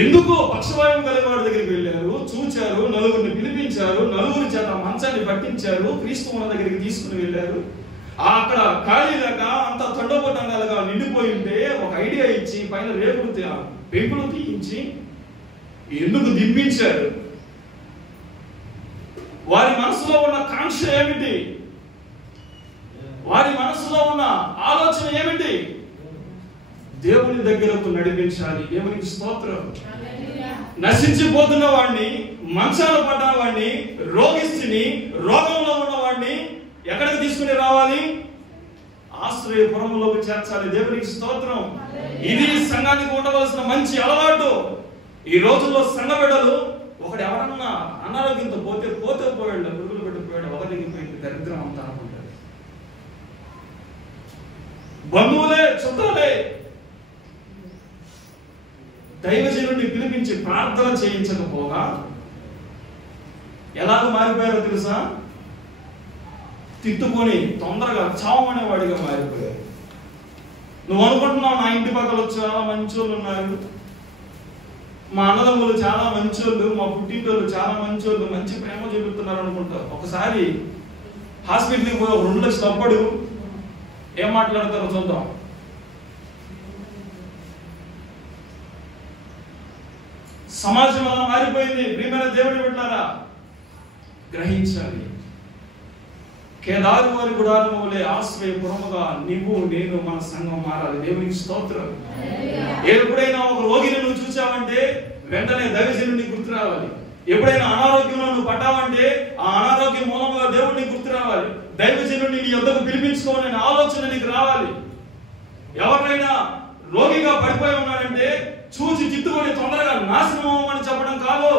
ఎందుకు పక్షవాయువు కలిగిన వాడి దగ్గరికి వెళ్ళారు, చూచారు, నలుగురిని పిలిపించారు, నలుగురి చేత మంచాన్ని పట్టించారు, క్రీస్తు మన దగ్గరికి తీసుకుని వెళ్ళారు. అక్కడ ఖాళీ లేక అంత తండోపతండాలుగా నిండిపోయి ఉంటే ఒక ఐడియా ఇచ్చి పైన పెంకులు తీయించి ఎందుకు దింపించారు? వారి మనసులో ఉన్న కాంక్ష ఏమిటి? వారి మనసులో ఉన్న ఆలోచన ఏమిటి? దేవుని దగ్గరకు నడిపించాలి. దేవునికి స్తోత్రం. నశించిపోతున్న వాడిని, మంచాన పడ్డ వాడిని, రోగిష్టిని, రోగంలో ఉన్న వాడిని ఎక్కడికి తీసుకుని రావాలి? ఆశ్రయపురములోకి చేర్చాలి. దేవునికి స్తోత్రం. ఇది సంఘానికి ఉండవలసిన మంచి అలవాటు. ఈ రోజుల్లో సంఘ బిడ్డలు ఒకడు ఎవరన్నా అనారోగ్యంతో పోతే పోయాడు, పురుగులు పెట్టిపోయాడు, ఒకటిపోయింది, దరిద్రం అంతా అనుకుంటారు. బంధువులే, చుట్టాలే దైవజనుడిని పిలిపించి ప్రార్థన చేయించకపోగా ఎలాగ మారిపోయారో తెలుసా? తిట్టుకొని తొందరగా చావమనేవాడిగా మారిపోయారు. నువ్వు అనుకుంటున్నావు నా ఇంటి పక్కల చాలా మంచోళ్ళు ఉన్నారు, మా అన్నదమ్ములు చాలా మంచోళ్ళు, మా పుట్టింటోళ్ళు చాలా మంచోళ్ళు, మంచి ప్రేమ చూపుతున్నారు అనుకుంటావు. ఒకసారి హాస్పిటల్కి పోయి 2 లక్షలు అప్పుడు ఏం మాట్లాడతారో చూద్దాం. సమాజం అలా మారిపోయింది. ప్రియమైన దేవుని బిడ్డలారా, గ్రహించాలి. కేదారు వారి గుడారము వలె ఆశ్రయపురముగా నీవు నేను మన సంఘం మారాలి. దేవునికి స్తోత్రం. ఎప్పుడైనా ఒక రోగిని నువ్వు చూసావంటే వెంటనే దైవజనుడిని గుర్తు రావాలి. ఎప్పుడైనా అనారోగ్యంలో నువ్వు పడ్డావంటే ఆ అనారోగ్యం మూలంగా దేవుడిని గుర్తు రావాలి. దైవజనుడిని నీ యొద్దకు పిలిపించుకోవాలనే ఆలోచన నీకు రావాలి. ఎవరినైనా రోగిగా పడిపోయి ఉన్నాడంటే చూసి చిత్తుకొని తొందరగా నాశనం అని చెప్పడం కాదు.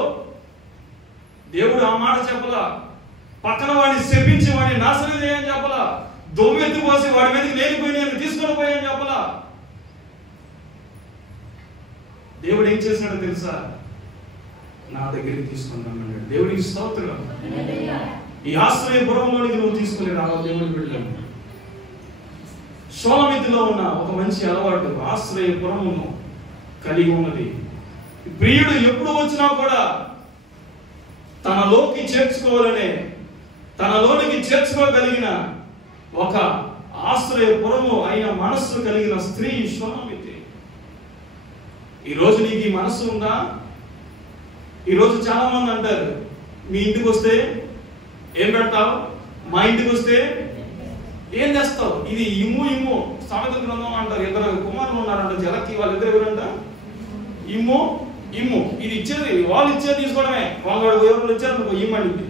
దేవుడు ఆ మాట చెప్పలా. పక్కన వాడిని శపించి వాడిని నాశనం చేయని చెప్పలా. దొమ్మెత్తి పోసి వాడి మీదకి లేనిపోయి నేను తీసుకొని పోయాని చెప్పలా. దేవుడు ఏం చేసినాడో తెలుసా? నా దగ్గరికి తీసుకొని రమ్మన్నాడు. దేవుడికి స్తోత్రం. ఈ ఆశ్రయపురంలోనికి నువ్వు తీసుకుని రావాలి. దేవుడికి వెళ్ళాను. షోలమితిలో ఉన్న ఒక మంచి అలవాటు ఆశ్రయపురమును కలిగి ఉన్నది. ప్రియుడు ఎప్పుడు వచ్చినా కూడా తనలోకి చేర్చుకోవాలనే, తనలోనికి చేర్చుకోగలిగిన ఒక ఆశ్రయపురము అయిన మనస్సు కలిగిన స్త్రీ షోలమితి. ఈరోజు నీకు ఈ మనస్సు ఉందా? ఈరోజు చాలా మంది అంటారు, మీ ఇంటికి వస్తే ఏం పెడతావు, మా ఇంటికి వస్తే ఏం చేస్తావు, ఇది ఇమ్ము ఇమ్ము సామెతల గ్రంథం అంటారు. ఇద్దరు కుమారులు ఉన్నారంట జలకి, వాళ్ళిద్దరు ఎవరంట? ఇమ్ము ఇమ్ము. ఇది ఇచ్చేది వాళ్ళు ఇచ్చేది తీసుకోవడమే. వాళ్ళు ఎవరు వచ్చారు అనుకో ఇమ్మనింది,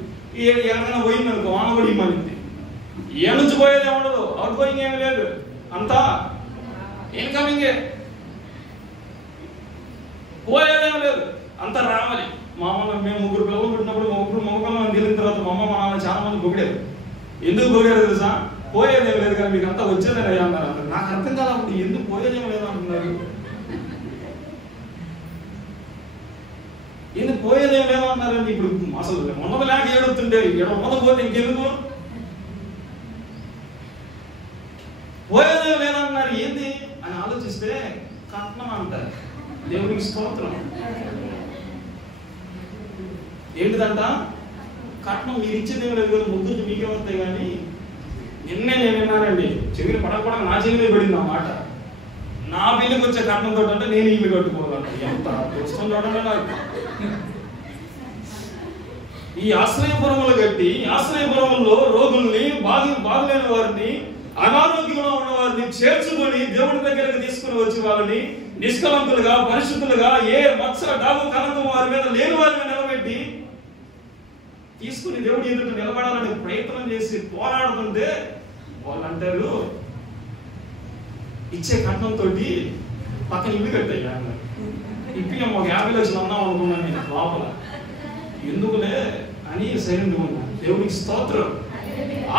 ఎక్కడైనా పోయింది అనుకో ఆమె కూడా ఇమ్మనింది. ఏ నుంచి పోయేది ఏముండదు, అవుట్ గోయింగ్ ఏమి లేదు, అంతా ఇన్కమింగే, పోయేదేం లేదు, అంతా రావాలి. మామూలుగా మేము 3 పిల్లలు పుట్టినప్పుడు మగ పిల్లలు తెలియని తర్వాత మా అమ్మ మా నాన్న చాలా మంది పొగిడారు. ఎందుకు పొగిడారు తెలుసా? పోయేదేం లేదు కానీ మీకు అంతా వచ్చేదే అయ్యా అన్నారు. నాకు అర్థం కాదు, ఎందుకు పోయేదేం లేదు అంటున్నారు. ఎందుకు పోయేదేం లేదు అంటున్నారండి. ఇప్పుడు అసలు ఉన్నది లేక ఏడుతుండే, ఉన్నది పోతే ఇంకెందుకు పోయేదేం లేదంటున్నారు ఏంది అని ఆలోచిస్తే కట్నం అంటారు. దేవుడికి స్తోత్రం. ఏంటిదంట? కట్నం. మీరు ఇచ్చేదేమి లేదు కదా, ముద్దు మీకే వస్తాయి. కానీ నిన్నే నేను విన్నానండి, చెవిని పడకపోవడం నా చెవిలో పడింది ఆ మాట. నా పెళ్లికి వచ్చే కట్నంతో అంటే నేను ఇల్లు కట్టుకోవాలి. ఎంత వస్తుందో. ఈ ఆశ్రయపురములు కట్టి ఆశ్రయపురముల్లో రోగుల్ని, బాగులేని వారిని, అనారోగ్యంలో ఉన్న వారిని చేర్చుకొని దేవుడి దగ్గరకు తీసుకుని వచ్చి వాళ్ళని నిష్కలంకులుగా, పరిశుద్ధులుగా, ఏ మత్స డాబు కలంకం వారి మీద లేని వారిని నిలబెట్టి తీసుకుని దేవుడి ఎదుట నిలబడాలని ప్రయత్నం చేసి పోరాడుతుంటే వాళ్ళు అంటారు, ఇచ్చే కట్నంతో పక్కన ఇల్లు కట్టాయి. ఇప్పి ఒక 50 లక్షలు అన్నాం అనుకున్నాను నేను లోపల, ఎందుకులే అని సైలెంట్ ఉన్నా. దేవుడికి స్తోత్రం.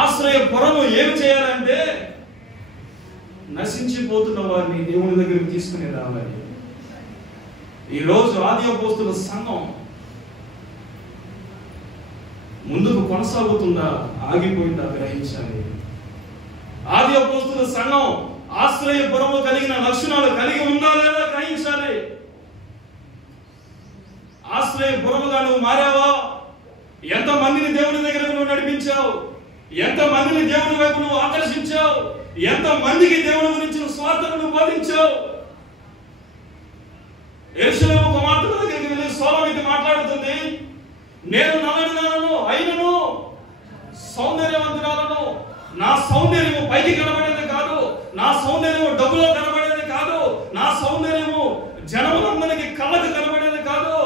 ఆశ్రయపురము ఏమి చేయాలంటే నశించిపోతున్న వారిని దేవుని దగ్గరికి తీసుకుని రావాలి. ఈరోజు ఆది అపోస్తుల సంఘం ముందుకు కొనసాగుతుందా, ఆగిపోయిందా గ్రహించాలి. ఆది అపోస్తుల సంఘం ఆశ్రయపురము కలిగిన లక్షణాలు కలిగి ఉందా లేదా గ్రహించాలి. ఆశ్రయపురముగా నువ్వు మారావా? ఎంత మందిని దేవుని దగ్గరకు నువ్వు నడిపించావు, ఎంత మందిని దేవుని వైపు నువ్వు ఆకర్షించావు, ఎంత మందికి దేవుని గురించి స్వార్థను బోధించావు. యెరూషలేము కుమార్తెల దగ్గరికి వెళ్ళి సొలొమోను మాట్లాడుతుంది, నేను నల్లనిదానను అయినను సౌందర్యవంతురాలను. నా సౌందర్యము పైకి కనబడేది కాదు, నా సౌందర్యము డబ్బులో కనబడేది కాదు, నా సౌందర్యము జనములందరికీ కళ్ళకు కనబడేది కాదు.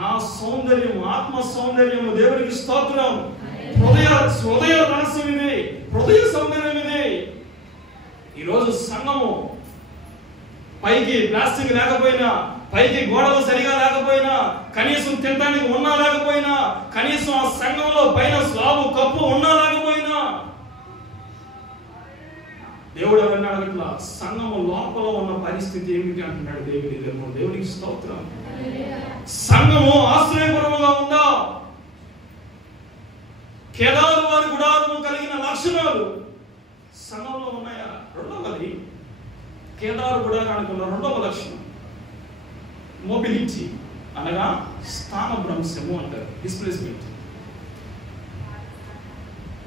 నా సౌందర్యం ఆత్మ సౌందర్యము. దేవునికి స్తోత్రం. హృదయ రహస్యం ఇది, హృదయ సౌందర్యం ఇది. ఈరోజు సంఘము పైకి ప్లాస్టిక్ లేకపోయినా, పైకి గోడలు సరిగా లేకపోయినా, కనీసం తినడానికి ఉన్నా లేకపోయినా, కనీసం ఆ సంఘంలో పైన స్లాబు కప్పు ఉన్నా లేకపోయినా, దేవుడు ఎవరిని అడగట్లా. సంఘము లోపల ఉన్న పరిస్థితి ఏమిటి అంటున్నాడు దేవునికి స్తోత్రం. సంఘము ఆశ్రయపురముగా ఉందా? కేదారు వారి గుడారము కలిగిన లక్షణాలు సంఘంలో ఉన్నాయా? రెండవది కేదారు గుడారానికి ఉన్న రెండవ లక్షణం మొబిలిటీ, అనగా స్థానభ్రంశము అంటారు, డిస్ప్లేస్మెంట్,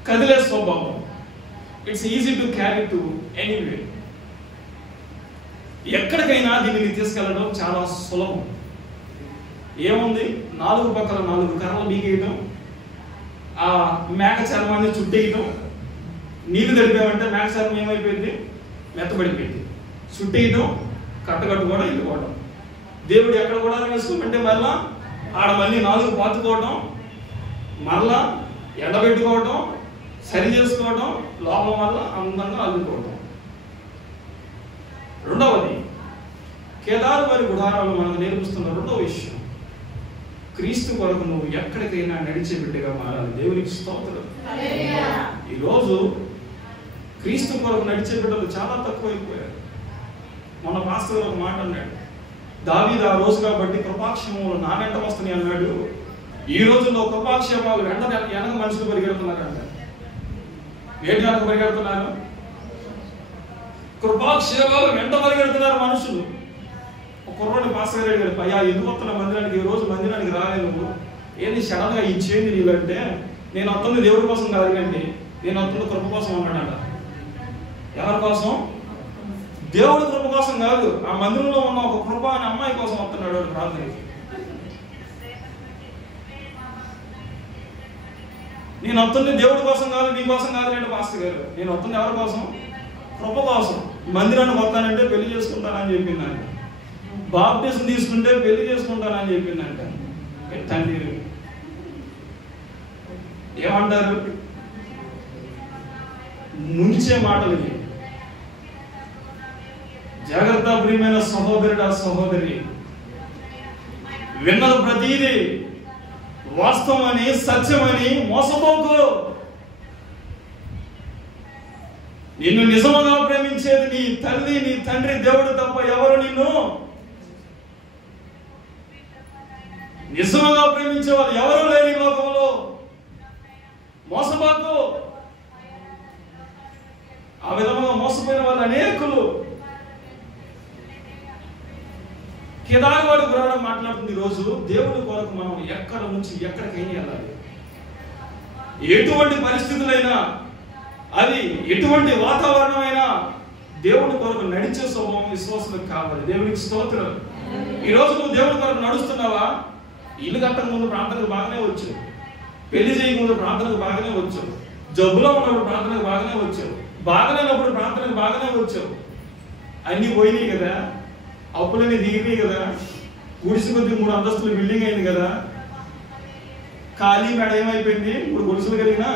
కదిలే స్వభావం. It's easy to carry to anyway. ఎక్కడికైనా దీనిని తీసుకెళ్ళడం చాలా సులభం. ఏముంది, 4 పక్కల 4 కర్రలు బీగేయడం, ఆ మేక చర్మాన్ని చుట్టేయడం. నీళ్లు తడిపామంటే మేక చర్మం ఏమైపోయింది, మెత్తబడిపోయింది. చుట్టేయడం, కట్టకట్టుకోవడం, ఇల్లుకోవడం. దేవుడు ఎక్కడ కూడా వేసుకోమంటే మళ్ళా ఆడ మళ్ళీ 4 పాతుకోవడం, మళ్ళా ఎండబెట్టుకోవడం, సరి చేసుకోవడం, లోపల వల్ల అందంగా అల్లుకోవడం. రెండో కేదారు వారి గుడారాలు మనకు నేర్పిస్తున్న రెండో విషయం, క్రీస్తు కొరకు నువ్వు ఎక్కడికైనా నడిచే బిడ్డగా మారాలి. దేవునికి స్తోత్రం. ఈరోజు క్రీస్తు కొరకు నడిచే బిడ్డలు చాలా తక్కువైపోయారు. మొన్న పాస్టర్ ఒక మాట అన్నాడు, దావీదు ఆ రోజు కాబట్టి కృపాక్షేమములు నా వెంట వస్తున్నాయి అన్నాడు. ఈ రోజుల్లో కృపాక్షేమాలు వెనక మనుషులు పరిగెడుతున్నారు అన్నాడు. ఏంటి వెనక పరిగెడుతున్నారు? కృపాక్షేమాలు వెంట పరిగెడుతున్నారు మనుషులు. కుర్రోని పాస్టర్ గారు అడిగారు, అయ్యా ఎందుకు వస్తున్నా మందిరానికి, ఈ రోజు మందిరానికి రాలేదు నువ్వు, ఏంది సడన్ గా ఇచ్చేది నీళ్ళంటే, నేను వస్తుంది దేవుడి కోసం కాదు కండి, నేను వస్తుంది కృప కోసం అన్నాడట. ఎవరి కోసం? దేవుడి కృప కోసం కాదు, ఆ మందిరంలో ఉన్న ఒక కృప అనే అమ్మాయి కోసం వస్తున్నాడు ప్రార్థనకి. నేను వస్తుంది దేవుడి కోసం కాదు, నీ కోసం కాదులేండి పాస్టర్ గారు, నేను వస్తుంది ఎవరి కోసం? కృప కోసం. మందిరానికి వస్తానంటే పెళ్లి చేసుకుంటానని చెప్పిందంట, బాప్టిజం తీసుకుంటే పెళ్లి చేసుకుంటానని చెప్పిందంట. తండ్రి ఏమంటారు? ముంచే మాటలు. జాగ్రత్త ప్రియమైన సహోదరుడా సహోదరి, విన్నది ప్రతీది వాస్తవమని సత్యమని మోసపోకు. నిన్ను నిజముగా ప్రేమించేది నీ తల్లి నీ తండ్రి దేవుడు తప్ప ఎవరు నిన్ను నిజముగా ప్రేమించే వాళ్ళు ఎవరు లేని లోకంలో. మోసపోకు. ఆ విధంగా మోసపోయిన వాళ్ళు అనేకులు. కేదారువాడు గురాడం మాట్లాడుతుంది ఈరోజు, దేవుడి కొరకు మనం ఎక్కడ నుంచి ఎక్కడికైనా వెళ్ళాలి. ఎటువంటి పరిస్థితులైనా, అది ఎటువంటి వాతావరణం అయినా దేవుడి కొరకు నడిచే స్వభావం విశ్వాసులకు కావాలి. దేవునికి స్తోత్రం. ఈరోజు నువ్వు దేవుడి కొరకు నడుస్తున్నావా? ఇల్లు కట్టక ముందు ప్రార్థనకు బాగానే వచ్చు, పెళ్లి చేయకముందు ప్రార్థనకు బాగానే వచ్చు, జబ్బులో ఉన్నప్పుడు ప్రార్థనకు బాగానే వచ్చావు, బాగలేనప్పుడు ప్రార్థనకు బాగానే వచ్చావు. అన్ని పోయినాయి కదా, అప్పులన్నీ దిగినాయి కదా, గుడిసి కొద్ది 3 అంతస్తులు బిల్డింగ్ అయింది కదా, ఖాళీ మెడ ఏమైపోయింది, 3 గుడిసెలు కలిగిన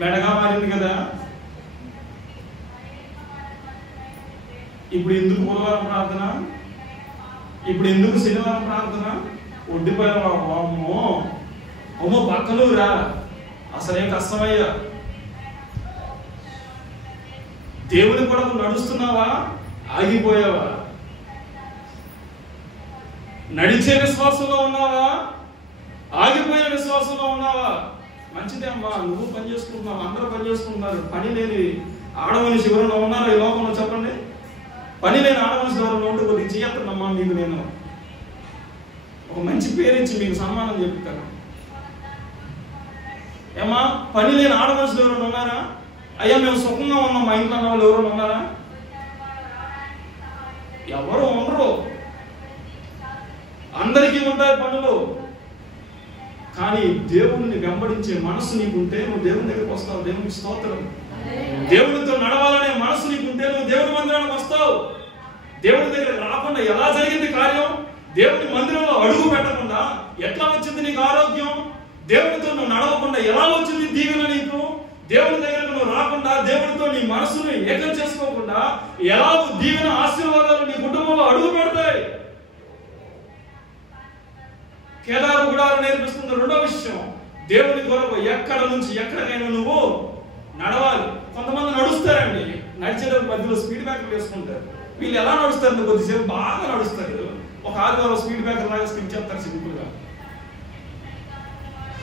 మెడగా మారింది కదా. ఇప్పుడు ఎందుకు బుధవారం ప్రార్థన, ఇప్పుడు ఎందుకు శనివారం ప్రార్థన? ఒడ్డిపోయావా? అమ్మో అమ్మో పక్కనురా, అసలేం కష్టమయ్యా. దేవుని కొరకు నడుస్తున్నావా? ఆగిపోయావా? నడిచే విశ్వాసంలో ఉన్నావా? ఆగిపోయే విశ్వాసంలో ఉన్నావా? మంచిదే అమ్మా, నువ్వు పని చేసుకుంటున్నావు, అందరూ పని చేసుకుంటున్నారు. పని లేని ఆడమనిషి ఎవరైనా ఉన్నారా ఈ లోకంలో? చెప్పండి. పని లేని ఆడమనిషి ఎవరైనా ఉంటే కొద్దిగా చేయత్తమ్మా, మీకు నేను ఒక మంచి పేరు ఇచ్చి మీకు సన్మానం చెప్తాను. ఏమా పని లేని ఆడమనుషులు ఎవరైనా ఉన్నారా? అయ్యా మేము సుఖంగా ఉన్నాం, మా ఇంట్లో ఉన్న వాళ్ళు ఎవరైనా ఉన్నారా? ఎవరు ఉండరు. అందరికీ ఉంటాయి పనులు, కానీ దేవుడిని వెంబడించే మనసు నీకుంటే నువ్వు దేవుని దగ్గరికి వస్తావు. దేవునికి స్తోత్రం. దేవుడితో నడవాలనే మనసు నీకుంటే నువ్వు దేవుని మందిరానికి వస్తావు. దేవుడి దగ్గర రాకుండా ఎలా జరిగింది కార్యం? దేవుని మందిరంలో అడుగు పెట్టకుండా ఎట్లా వచ్చింది నీకు ఆరోగ్యం? దేవుడితో నువ్వు నడవకుండా ఎలా వచ్చింది దీవెన నీకు? దేవుని దగ్గరకు నువ్వు రాకుండా, దేవుడితో నీ మనసుని ఏకం చేసుకోకుండా ఎలా దీవెన ఆశీర్వాదాలు నీ కుటుంబంలో అడుగు పెడతాయి? కేదారు గుడారం నేర్పిస్తున్న రెండో విషయం, దేవుని కొరకు ఎక్కడ నుంచి ఎక్కడికైనా నువ్వు నడవాలి. కొంతమంది నడుస్తారండి, నడిచేటప్పుడు మధ్యలో స్పీడ్ బ్రేకర్లు వేసుకుంటారు. వీళ్ళు ఎలా నడుస్తారు? కొద్దిసేపు బాగా నడుస్తారు, ఒక ఆదివారం స్పీడ్ బ్రేకర్ లాగా స్కిప్ చేస్తారు సింపుల్ గా.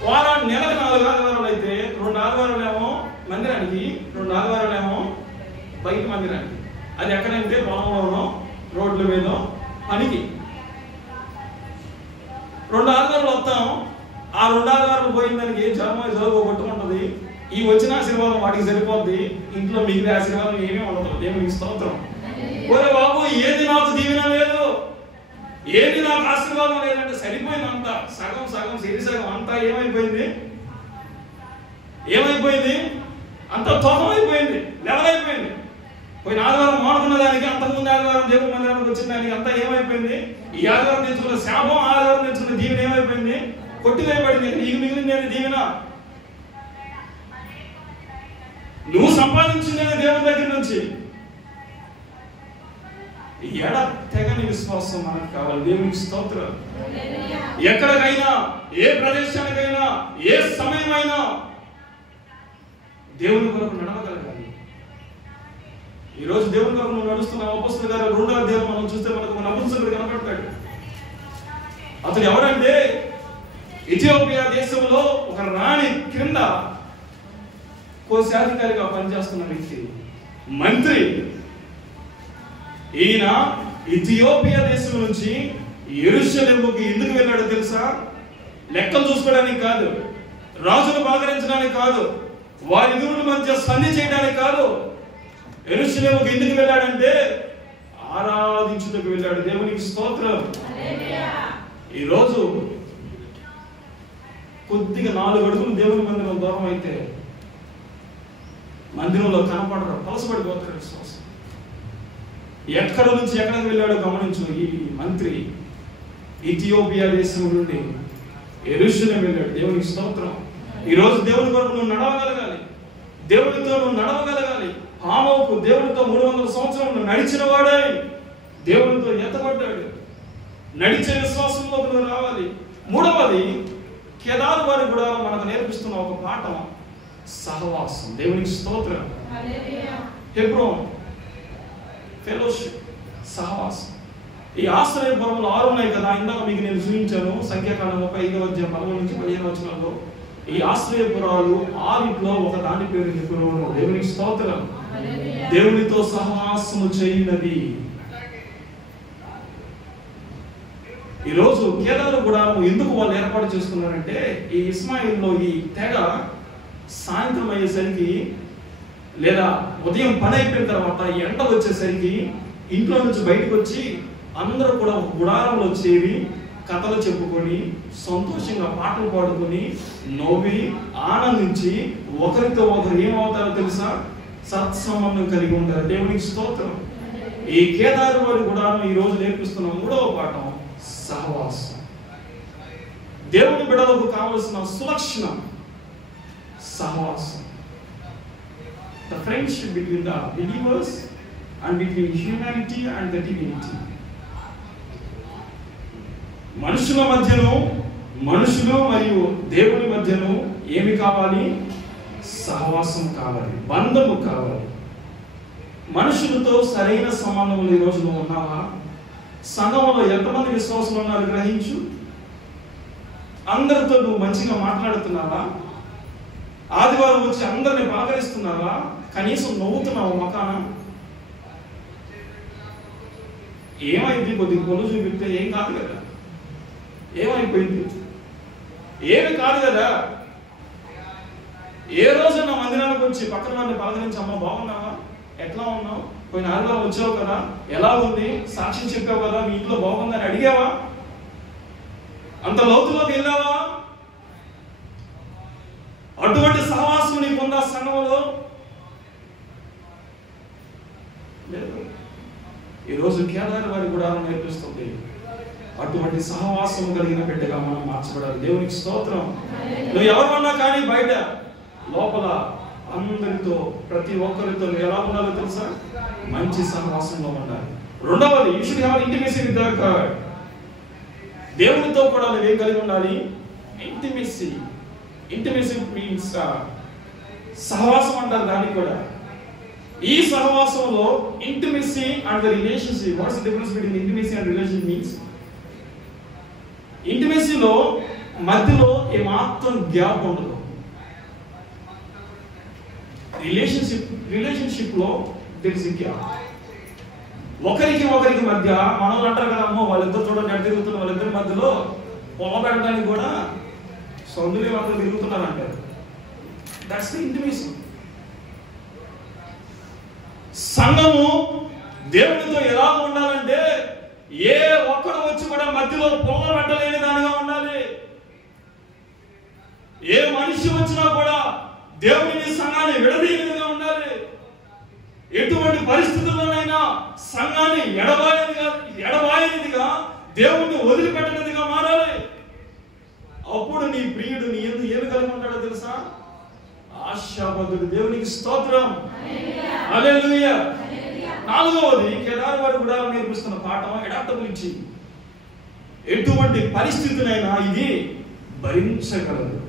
వారాన్ని నెలకు 4 ఆదివారాలు అయితే 2 ఆదివారాలేమో మందిరానికి, 2 ఆదివారాలేమో బయట మందిరానికి. అది ఎక్కడంటే పొలంలోనో రోడ్ల మీద పనికి. 2 ఆదివారాలు వస్తాం, ఆ 2 ఆదివారాలు పోయిన దానికి జరుగు కొట్టుకుంటుంది. ఈ వచ్చిన ఆశీర్వాదం వాటికి సరిపోద్ది, ఇంట్లో మిగిలిన ఆశీర్వాదం ఏమీ ఉండదు. దేవునికి స్తోత్రం. ఒరే బాబు, ఏది నాకు దీవెన లేదు, ఏది నాకు ఆశీర్వాదం లేదంటే సరిపోయింది. అంతా సగం సగం సిరి సగం అంతా ఏమైపోయింది? అంతా తోకం అయిపోయింది, లెవెల్ అయిపోయింది. పోయిన ఆదివారం మానుకున్న దానికి, అంతకుముందు ఆదివారం దేవుని మందిరానికి వచ్చిన దానికి అంతా ఏమైపోయింది? ఈ ఆదివారం తెచ్చుకున్న శాపం, ఆదివారం తెచ్చుకున్న దీవెన ఏమైపోయింది? కొట్టివేయబడింది. నీకు మిగిలింది దీవెన. నువ్వు సంపాదించింది దేవుని దగ్గర నుంచి. ఎడతెగని విశ్వాసం మనకు కావాలి. దేవునికి స్తోత్రం. ఎక్కడికైనా, ఏ ప్రదేశానికైనా, ఏ సమయమైనా దేవుని కొరకు నడవగలగాలి. ఈరోజు దేవుని కొరకు నువ్వు నడుస్తున్నావు. అపోస్తలుల కార్యాలు 2వ అధ్యాయం మనం చూస్తే మనకు మన అపోస్తలుడు కనపడతాడు. అతను ఎవరంటే ఇథియోపియా దేశంలో ఒక రాణి క్రింద కోశాధికారిగా పనిచేస్తున్న వ్యక్తి, మంత్రి. ఈయన ఇథియోపియా దేశం నుంచి యెరూషలేముకి ఎందుకు వెళ్ళాడో తెలుసా? లెక్కలు చూసుకోవడానికి కాదు, రాజును బాగరించడానికి కాదు, వారి ఇరువురి మధ్య సంధి చేయడానికి కాదు. యెరూషలేముకి ఎందుకు వెళ్ళాడంటే ఆరాధించుటకు వెళ్ళాడు. దేవునికి స్తోత్రం. ఈరోజు కొద్దిగా 4 అడుగులు దేవుని మందిరం దూరం అయితే మందిరంలో కనపడరు, పలసపడిపోతారు విశ్వాసం. ఎక్కడ నుంచి ఎక్కడికి వెళ్ళాడో గమనించు. ఈ మంత్రి ఇథియోపియా దేశం నుండి యెరూషలేము వెళ్ళాడు. దేవునికి స్తోత్రం. ఈరోజు దేవుని కొరకు నువ్వు నడవగలగాలి, దేవునితో నువ్వు నడవగలగాలి. హానోకు దేవునితో 300 సంవత్సరాలు నడిచిన వాడే దేవునితో ఎత్తబడ్డాడు. నడిచే విశ్వాసంలో నువ్వు రావాలి. 3వది, కేదారు వారి కూడా మనకు నేర్పిస్తున్న ఒక పాఠం సహవాసం. దేవునికి స్తోత్రం. హెబ్రోన్ ఫెలోషిప్, సహవాసం. ఈ ఆశ్రయపురంలో 6 ఉన్నాయి కదా, ఇందాక మీకు నేను చూపించాను. సంఖ్యాకాండం 35వ అధ్యాయం 11 నుంచి 15 వచనాల్లో ఈ ఆశ్రయపురాలు 6లో ఒక దాని పేరు హెబ్రోను. దేవునికి స్తోత్రం. దేవునితో సహవాసము చేయనది. ఈరోజు కేదారు గుడారం ఎందుకు వాళ్ళు ఏర్పాటు చేసుకున్నారంటే, ఈ ఇస్మాయిల్లో ఈ తెగ సాయంత్రం అయ్యేసరికి లేదా ఉదయం పని అయిపోయిన తర్వాత ఎండ వచ్చేసరికి ఇంట్లో నుంచి బయటకు వచ్చి అందరూ కూడా ఒక గుడారంలో చేరి కథలు చెప్పుకొని సంతోషంగా పాటలు పాడుకొని నవ్వి ఆనందించి ఒకరితో ఒకరు ఏమవుతారో తెలుసా? సత్సంబంధం కలిగి ఉంటారు. దేవునికి స్తోత్రం. ఈ కేదారు వారి గుడారం ఈ రోజు నేర్పిస్తున్న 3వ పాఠం సహవాసం. దేవుని బిడ్డలకు కావలసిన సులక్షణం సహవాసం. The friendship between the believers and between humanity and the divinity. మనుషుల మధ్యను, మనుషులు మరియు దేవుని మధ్యను ఏమి కావాలి? సహవాసం కావాలి, బంధము కావాలి. మనుషులతో సరైన సంబంధంలో ఈరోజు నువ్వు ఉన్నావా? సంఘంలో ఎంతమంది విశ్వాసులు ఉన్నారు గ్రహించు. అందరితో నువ్వు మంచిగా మాట్లాడుతున్నావా? ఆదివారం వచ్చి అందరిని పలకరిస్తున్నావా? కనీసం నవ్వుతున్నావు మకాన? ఏమైంది? కొద్దిగా పొలు చూపిస్తే ఏం కాదు కదా. ఏమైపోయింది? ఏమి కాదు కదా. ఏ రోజు నా మందిరానికి వచ్చి పక్కన వాడిని పలకరించి, అమ్మ బాగున్నావా, ఎట్లా ఉన్నావు, పోయిన ఆదివారం వచ్చావు కదా, ఎలా ఉంది, సాక్ష్యం చెప్పావు కదా, మీ ఇంట్లో బాగుందని అడిగావా? అంత లోతులోకి వెళ్ళావా? అటువంటి సహవాసం నీకుందా సంఘంలో? లేదు. ఈరోజు కేదారు వారి కూడా నేర్పిస్తుంది. అటువంటి సహవాసం కలిగిన బిడ్డగా మనం మార్చబడాలి. దేవునికి స్తోత్రం. నువ్వు ఎవరన్నా కానీ బయట లోపల అందరితో, ప్రతి ఒక్కరితో ఎలా ఉండాలో తెలుసా? మంచి సహవాసంలో ఉండాలి. 2వది, you should have intimacy with God. దేవునితో కూడా నువ్వు ఏం కలిగి ఉండాలి? ఇంటిమసీ. ఇంటిమసీ మీన్స్ సహవాసం అంటారు దానికి కూడా. ఈ సహవాసంలో intimacy and the relationship. What's the difference between intimacy and relationship means? ఇంటిమసీలో మధ్యలో ఏమాత్రం గ్యాప్ ఉండదు. రిలేషన్షిప్ లో తెలిసి గ్యాప్. ఒకరికి మధ్య మనల్ని అంటారు కదా, అమ్మో వాళ్ళిద్దరు చూడండి ఎక్కడ తిరుగుతున్నారు, వాళ్ళిద్దరి మధ్యలో పొల పెట్టడానికి కూడా సొందులే మాత్రం తిరుగుతున్నారు అంటారు. That's the intimacy. సంఘము దేవునితో ఎలా ఉండాలంటే, ఏ ఒక్కడు వచ్చి కూడా మధ్యలో పొల పెట్టలేని దానిగా ఉండాలి. ఏ మనిషి వచ్చినా కూడా దేవుని సంఘాన్ని విడదీయనిదిగా ఉండాలి. ఎటువంటి పరిస్థితుల్లోనైనా సంఘాన్ని ఎడబాయనిదిగా దేవుణ్ణి వదిలిపెట్టనిదిగా మారాలి. అప్పుడు నీ ప్రియుడు నీ యందు ఏమి కలిగి ఉంటాడో తెలుసా? ఆశాబద్ధుడు. దేవునికి స్తోత్రం. హల్లెలూయా. నాలుగవది కేదారు వారి గుడారం నేర్పిస్తున్న పాఠం అడాప్టబిలిటీ. ఎటువంటి పరిస్థితులైనా ఇది భరించగలదు.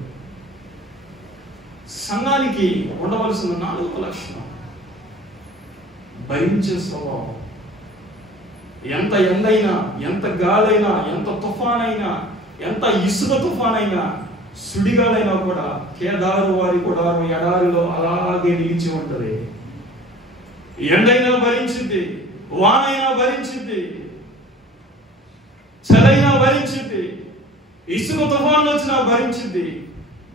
సంఘానికి ఉండవలసిన 4వ లక్షణం భరించే స్వభావం. ఎంత ఎండైనా, ఎంత గాలైనా, ఎంత తుఫానైనా, ఎంత ఇసుక తుఫానైనా, సుడిగాలైనా కూడా కేదారు వారి గుడారం ఎడారిలో అలాగే నిలిచి ఉంటది. ఎండైనా భరించింది, వానైనా భరించింది, చలైనా భరించింది, ఇసుక తుఫాన్లు వచ్చినా భరించింది.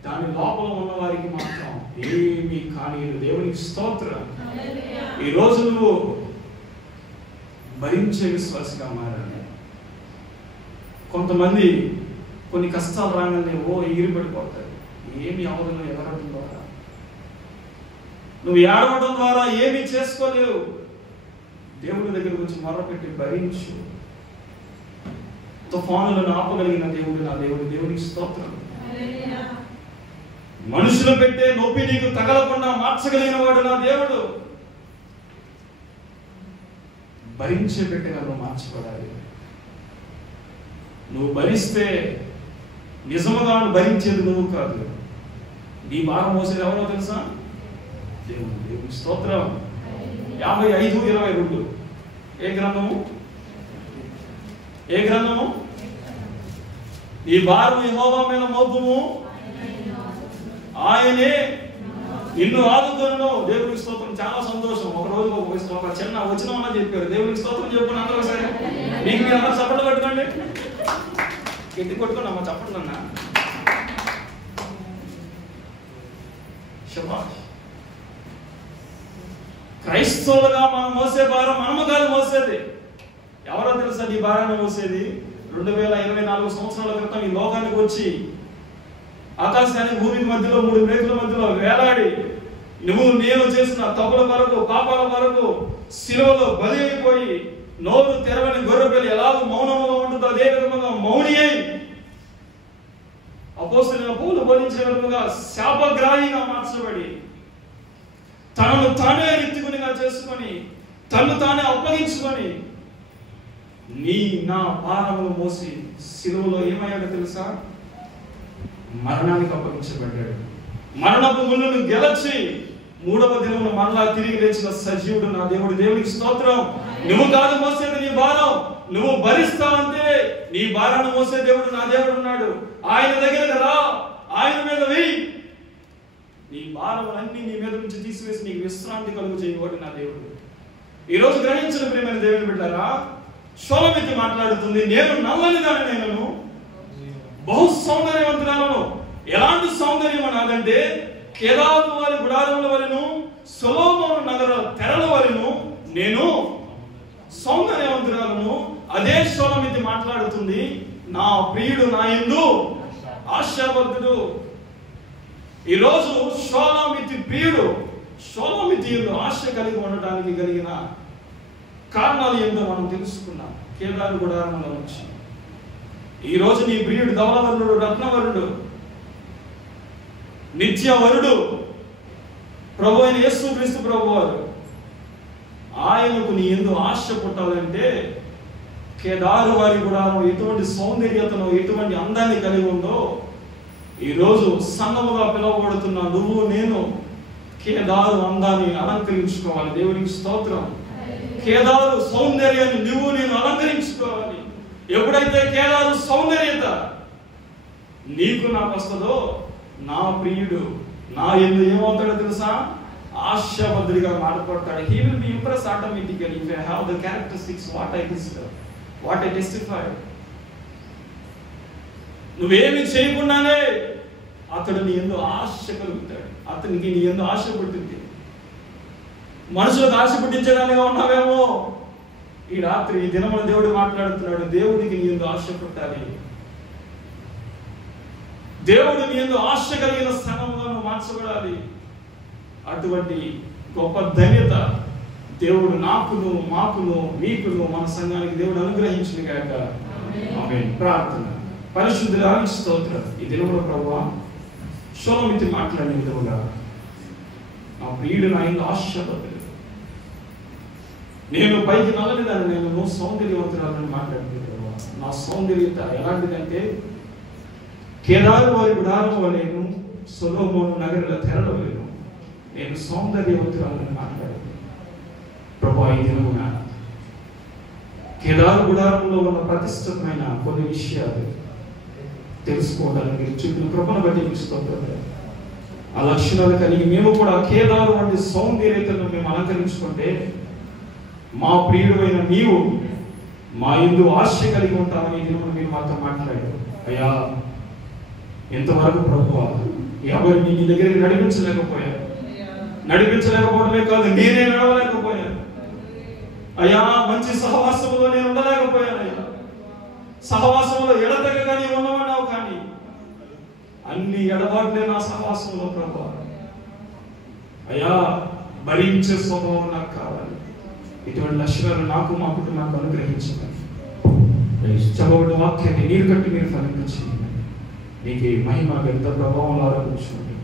దాని లోపల ఉన్న వారికి మాత్రం ఏమీ కానీ దేవునికి స్తోత్రం. ఈ రోజు నువ్వు భరించే విశ్వాసగా మారాలి. కొంతమంది కొన్ని కష్టాలు రాగానే ఎగిరి పడిపోతారు. ఏమి అవదు, నువ్వు ఎగరడం ద్వారా, నువ్వు ఏడవడం ద్వారా ఏమీ చేసుకోలేవు. దేవుడి దగ్గరకు వచ్చి మొరపెట్టి భరించు. తుఫానులను ఆపగలిగిన దేవుడు నా దేవుడు. దేవునికి స్తోత్రం. మనుషులు పెట్టే నొప్పి నీకు తగలకుండా మార్చగలిగిన వాడు నా దేవుడు. భరించే పెట్టిన నువ్వు మార్చబడాలి. నువ్వు భరిస్తే నిజముగా భరించేది నువ్వు కాదు, నీ భారం మోసేది ఎవరో తెలుసా? దేవుడు. దేవుని స్తోత్రం. 55:22 ఏ గ్రంథము? ఈ భారం యెహోవా మీద మోపుము, ఆయనే నిన్ను ఆదుకొనును. దేవునికి స్తోత్రం. చాలా సంతోషం. ఒక రోజు ఒక చిన్న వచనం అన్న చెప్పారు. దేవునికి స్తోత్రం చెప్పుకుని అందరూ ఒకసారి మీకు మీరు అన్న చప్పట్లు కొట్టుకోండి, గట్టి కొట్టుకోండి అమ్మ చప్పట్లు అన్న. క్రైస్తవులుగా మనం మోసే భారం మనము కాదు మోసేది. ఎవరో తెలుసా నీ భారాన్ని మోసేది? 2024 సంవత్సరాల క్రితం ఈ లోకానికి వచ్చి ఆకాశానికి భూమికి మధ్యలో 3 మేకుల మధ్యలో వేలాడి నువ్వు నేను చేసిన తప్పుల వరకు, పాపాల వరకు శిలువలో బలి అయిపోయి నోరు తెరవని గొర్రెపిల్ల ఎలాగో మౌనంలో ఉంటుందో అదే విధంగా మౌని అయి అపోస్తలుల పౌలు బోధించిన విధంగా శాపగ్రాహిగా మార్చబడి తనను తానే రిక్తునిగా చేసుకొని తను తానే అప్పగించుకొని నా భారమును మోసి శిలువలో ఏమయ్యాడో తెలుసా? మరణానికి అప్పగించబడ్డాడు. మరణపు ముళ్ళను గెలచి 3వ దినమున మరలా తిరిగి లేచిన సజీవుడు నా దేవుడు. దేవునికి స్తోత్రం. నువ్వు కాదు మోసేది నీ భారం, నువ్వు భరిస్తావంటే నీ భారాన్ని మోసే దేవుడు నా దేవుడు ఉన్నాడు. ఆయన దగ్గరకు రా, ఆయన మీద వెయ్యి. నీ భారములన్నీ నీ మీద నుంచి తీసివేసి నీకు విశ్రాంతి కలుగు చేయవాడు నా దేవుడు. ఈరోజు గ్రహించిన ప్రియమైన దేవుని బిడ్డారా, షోలమితి మాట్లాడుతుంది, నేను నల్లని దానినైనను బహు సౌందర్యవంతురాలను. ఎలాంటి సౌందర్యం అనాలంటే కేదారు వారి గుడారముల వలెను సొలొమోను నగర తెరల వలెను నేను సౌందర్యవంతురాలను. అదే షోలమితి మాట్లాడుతుంది, నా ప్రియుడు నా యందు ఆశాబద్ధుడు. ఈరోజు షోలమితి ప్రియుడు షోలమితి యందు ఆశ కలిగి ఉండటానికి కలిగిన కారణాలు ఏంటో మనం తెలుసుకున్నాం కేదారు గుడారంలో నుంచి. ఈరోజు నీ ప్రియుడు ధవలవరుడు, రత్నవరుడు, నిత్యవరుడు ప్రభు అయిన యేసుక్రీస్తు ప్రభువారు. ఆయనకు నీ యందు ఆశ పుట్టాలంటే కేదారు వారి గుడారం ఎటువంటి సౌందర్యతను, ఎటువంటి అందాన్ని కలిగి ఉందో ఈరోజు సంఘముగా పిలువబడుతున్న నువ్వు నేను కేదారు అందాన్ని అలంకరించుకోవాలి. దేవునికి స్తోత్రం. కేదారు సౌందర్యాన్ని నువ్వు నేను అలంకరించుకోవాలి. ఎప్పుడైతే కేదారు సౌందర్యత నీకు నాకు వస్తుందో నా ప్రియుడు నా యందు ఏమవుతాడో తెలుసా? ఆశాబద్ధుడిగా మారిపోతాడు. He will be impressed automatically if I have the characteristics what I testify. నువ్వేమి చేయకుండానే అతడు నీ యందు ఆశ కలుగుతాడు. అతనికి నీ యందు ఆశ పుట్టింది. మనుషులకు ఆశ పుట్టించడానిగా ఉన్నావేమో. ఈ రాత్రి ఈ దినమున దేవుడు మాట్లాడుతున్నాడు, దేవుడికి నీ యందు ఆశ పుట్టాలి. దేవుడు నీ యందు ఆశ కలిగిన స్థానంలో మార్చబడాలి. అటువంటి గొప్ప ధన్యత దేవుడు నాకును, మాకును, మీకును, మన సంఘానికి దేవుడు అనుగ్రహించిన గాక. ఆమేన్. ప్రార్థన. పరిశుద్ధుడానికి స్తోత్రం. ఈ దినమున ప్రభువా షోలమితి మాట్లాడిన విధముగా నా ప్రియుడు నా యందు ఆశపడ్డాడు. నేను పైకి నల్లని దాన్ని నేను సౌందర్యవంతురాలని మాట్లాడుతున్నాను. నా సౌందర్యత ఎలాంటిదంటే కేదారు వారి గుడారం వలెను, సొలొమోను నగరుల తెరల వలెను నేను సౌందర్యవంతురాలని మాట్లాడాను. ప్రభా, ఈ దినమున కేదారు గుడారంలో ఉన్న ప్రతిష్టమైన కొన్ని విషయాలు తెలుసుకోవడానికి మీరు చూపిన కృపను బట్టి మీకు స్తోత్రం. ఆ లక్షణాలు కలిగి మేము కూడా కేదారు వంటి సౌందర్యతను మేము అలంకరించుకుంటే మా ప్రియుడైన నీవు మా యందు ఆశ కలిగి ఉంటామని దినమున మీరు మాతో మాట్లాడారు. అయ్యా, ఎంతవరకు ప్రభువా ఎవరిని నీ దగ్గరికి నడిపించలేకపోయారు. నడిపించలేకపోవడమే కాదు, నేనే నడవలేకపోయాను. అయ్యా, మంచి సహవాసంలో నేను ఉండలేకపోయాను. అయ్యా, సహవాసంలో ఎడతెగగా నీవు ఉన్నవాడావు, కానీ అన్ని ఎడబాట్లే నా సహవాసంలో ప్రభువా. అయ్యా, భరించే స్వభావం నాకు కావాలి. ఇటువంటి లక్షణాలు నాకు మా కుటుంబానికి అనుగ్రహించమని చదవడం వాక్యాన్ని నీరు కట్టి మీరు ఫలింపచేయండి. నీకు మహిమ ఎంత ప్రభావం ఆరోపించండి.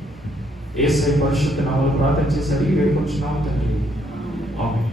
యేసయ్య పరిశుద్ధ నామములో ప్రార్థన చేసి అడిగి వేడుకొంచున్నాము తండ్రి. ఆమేన్.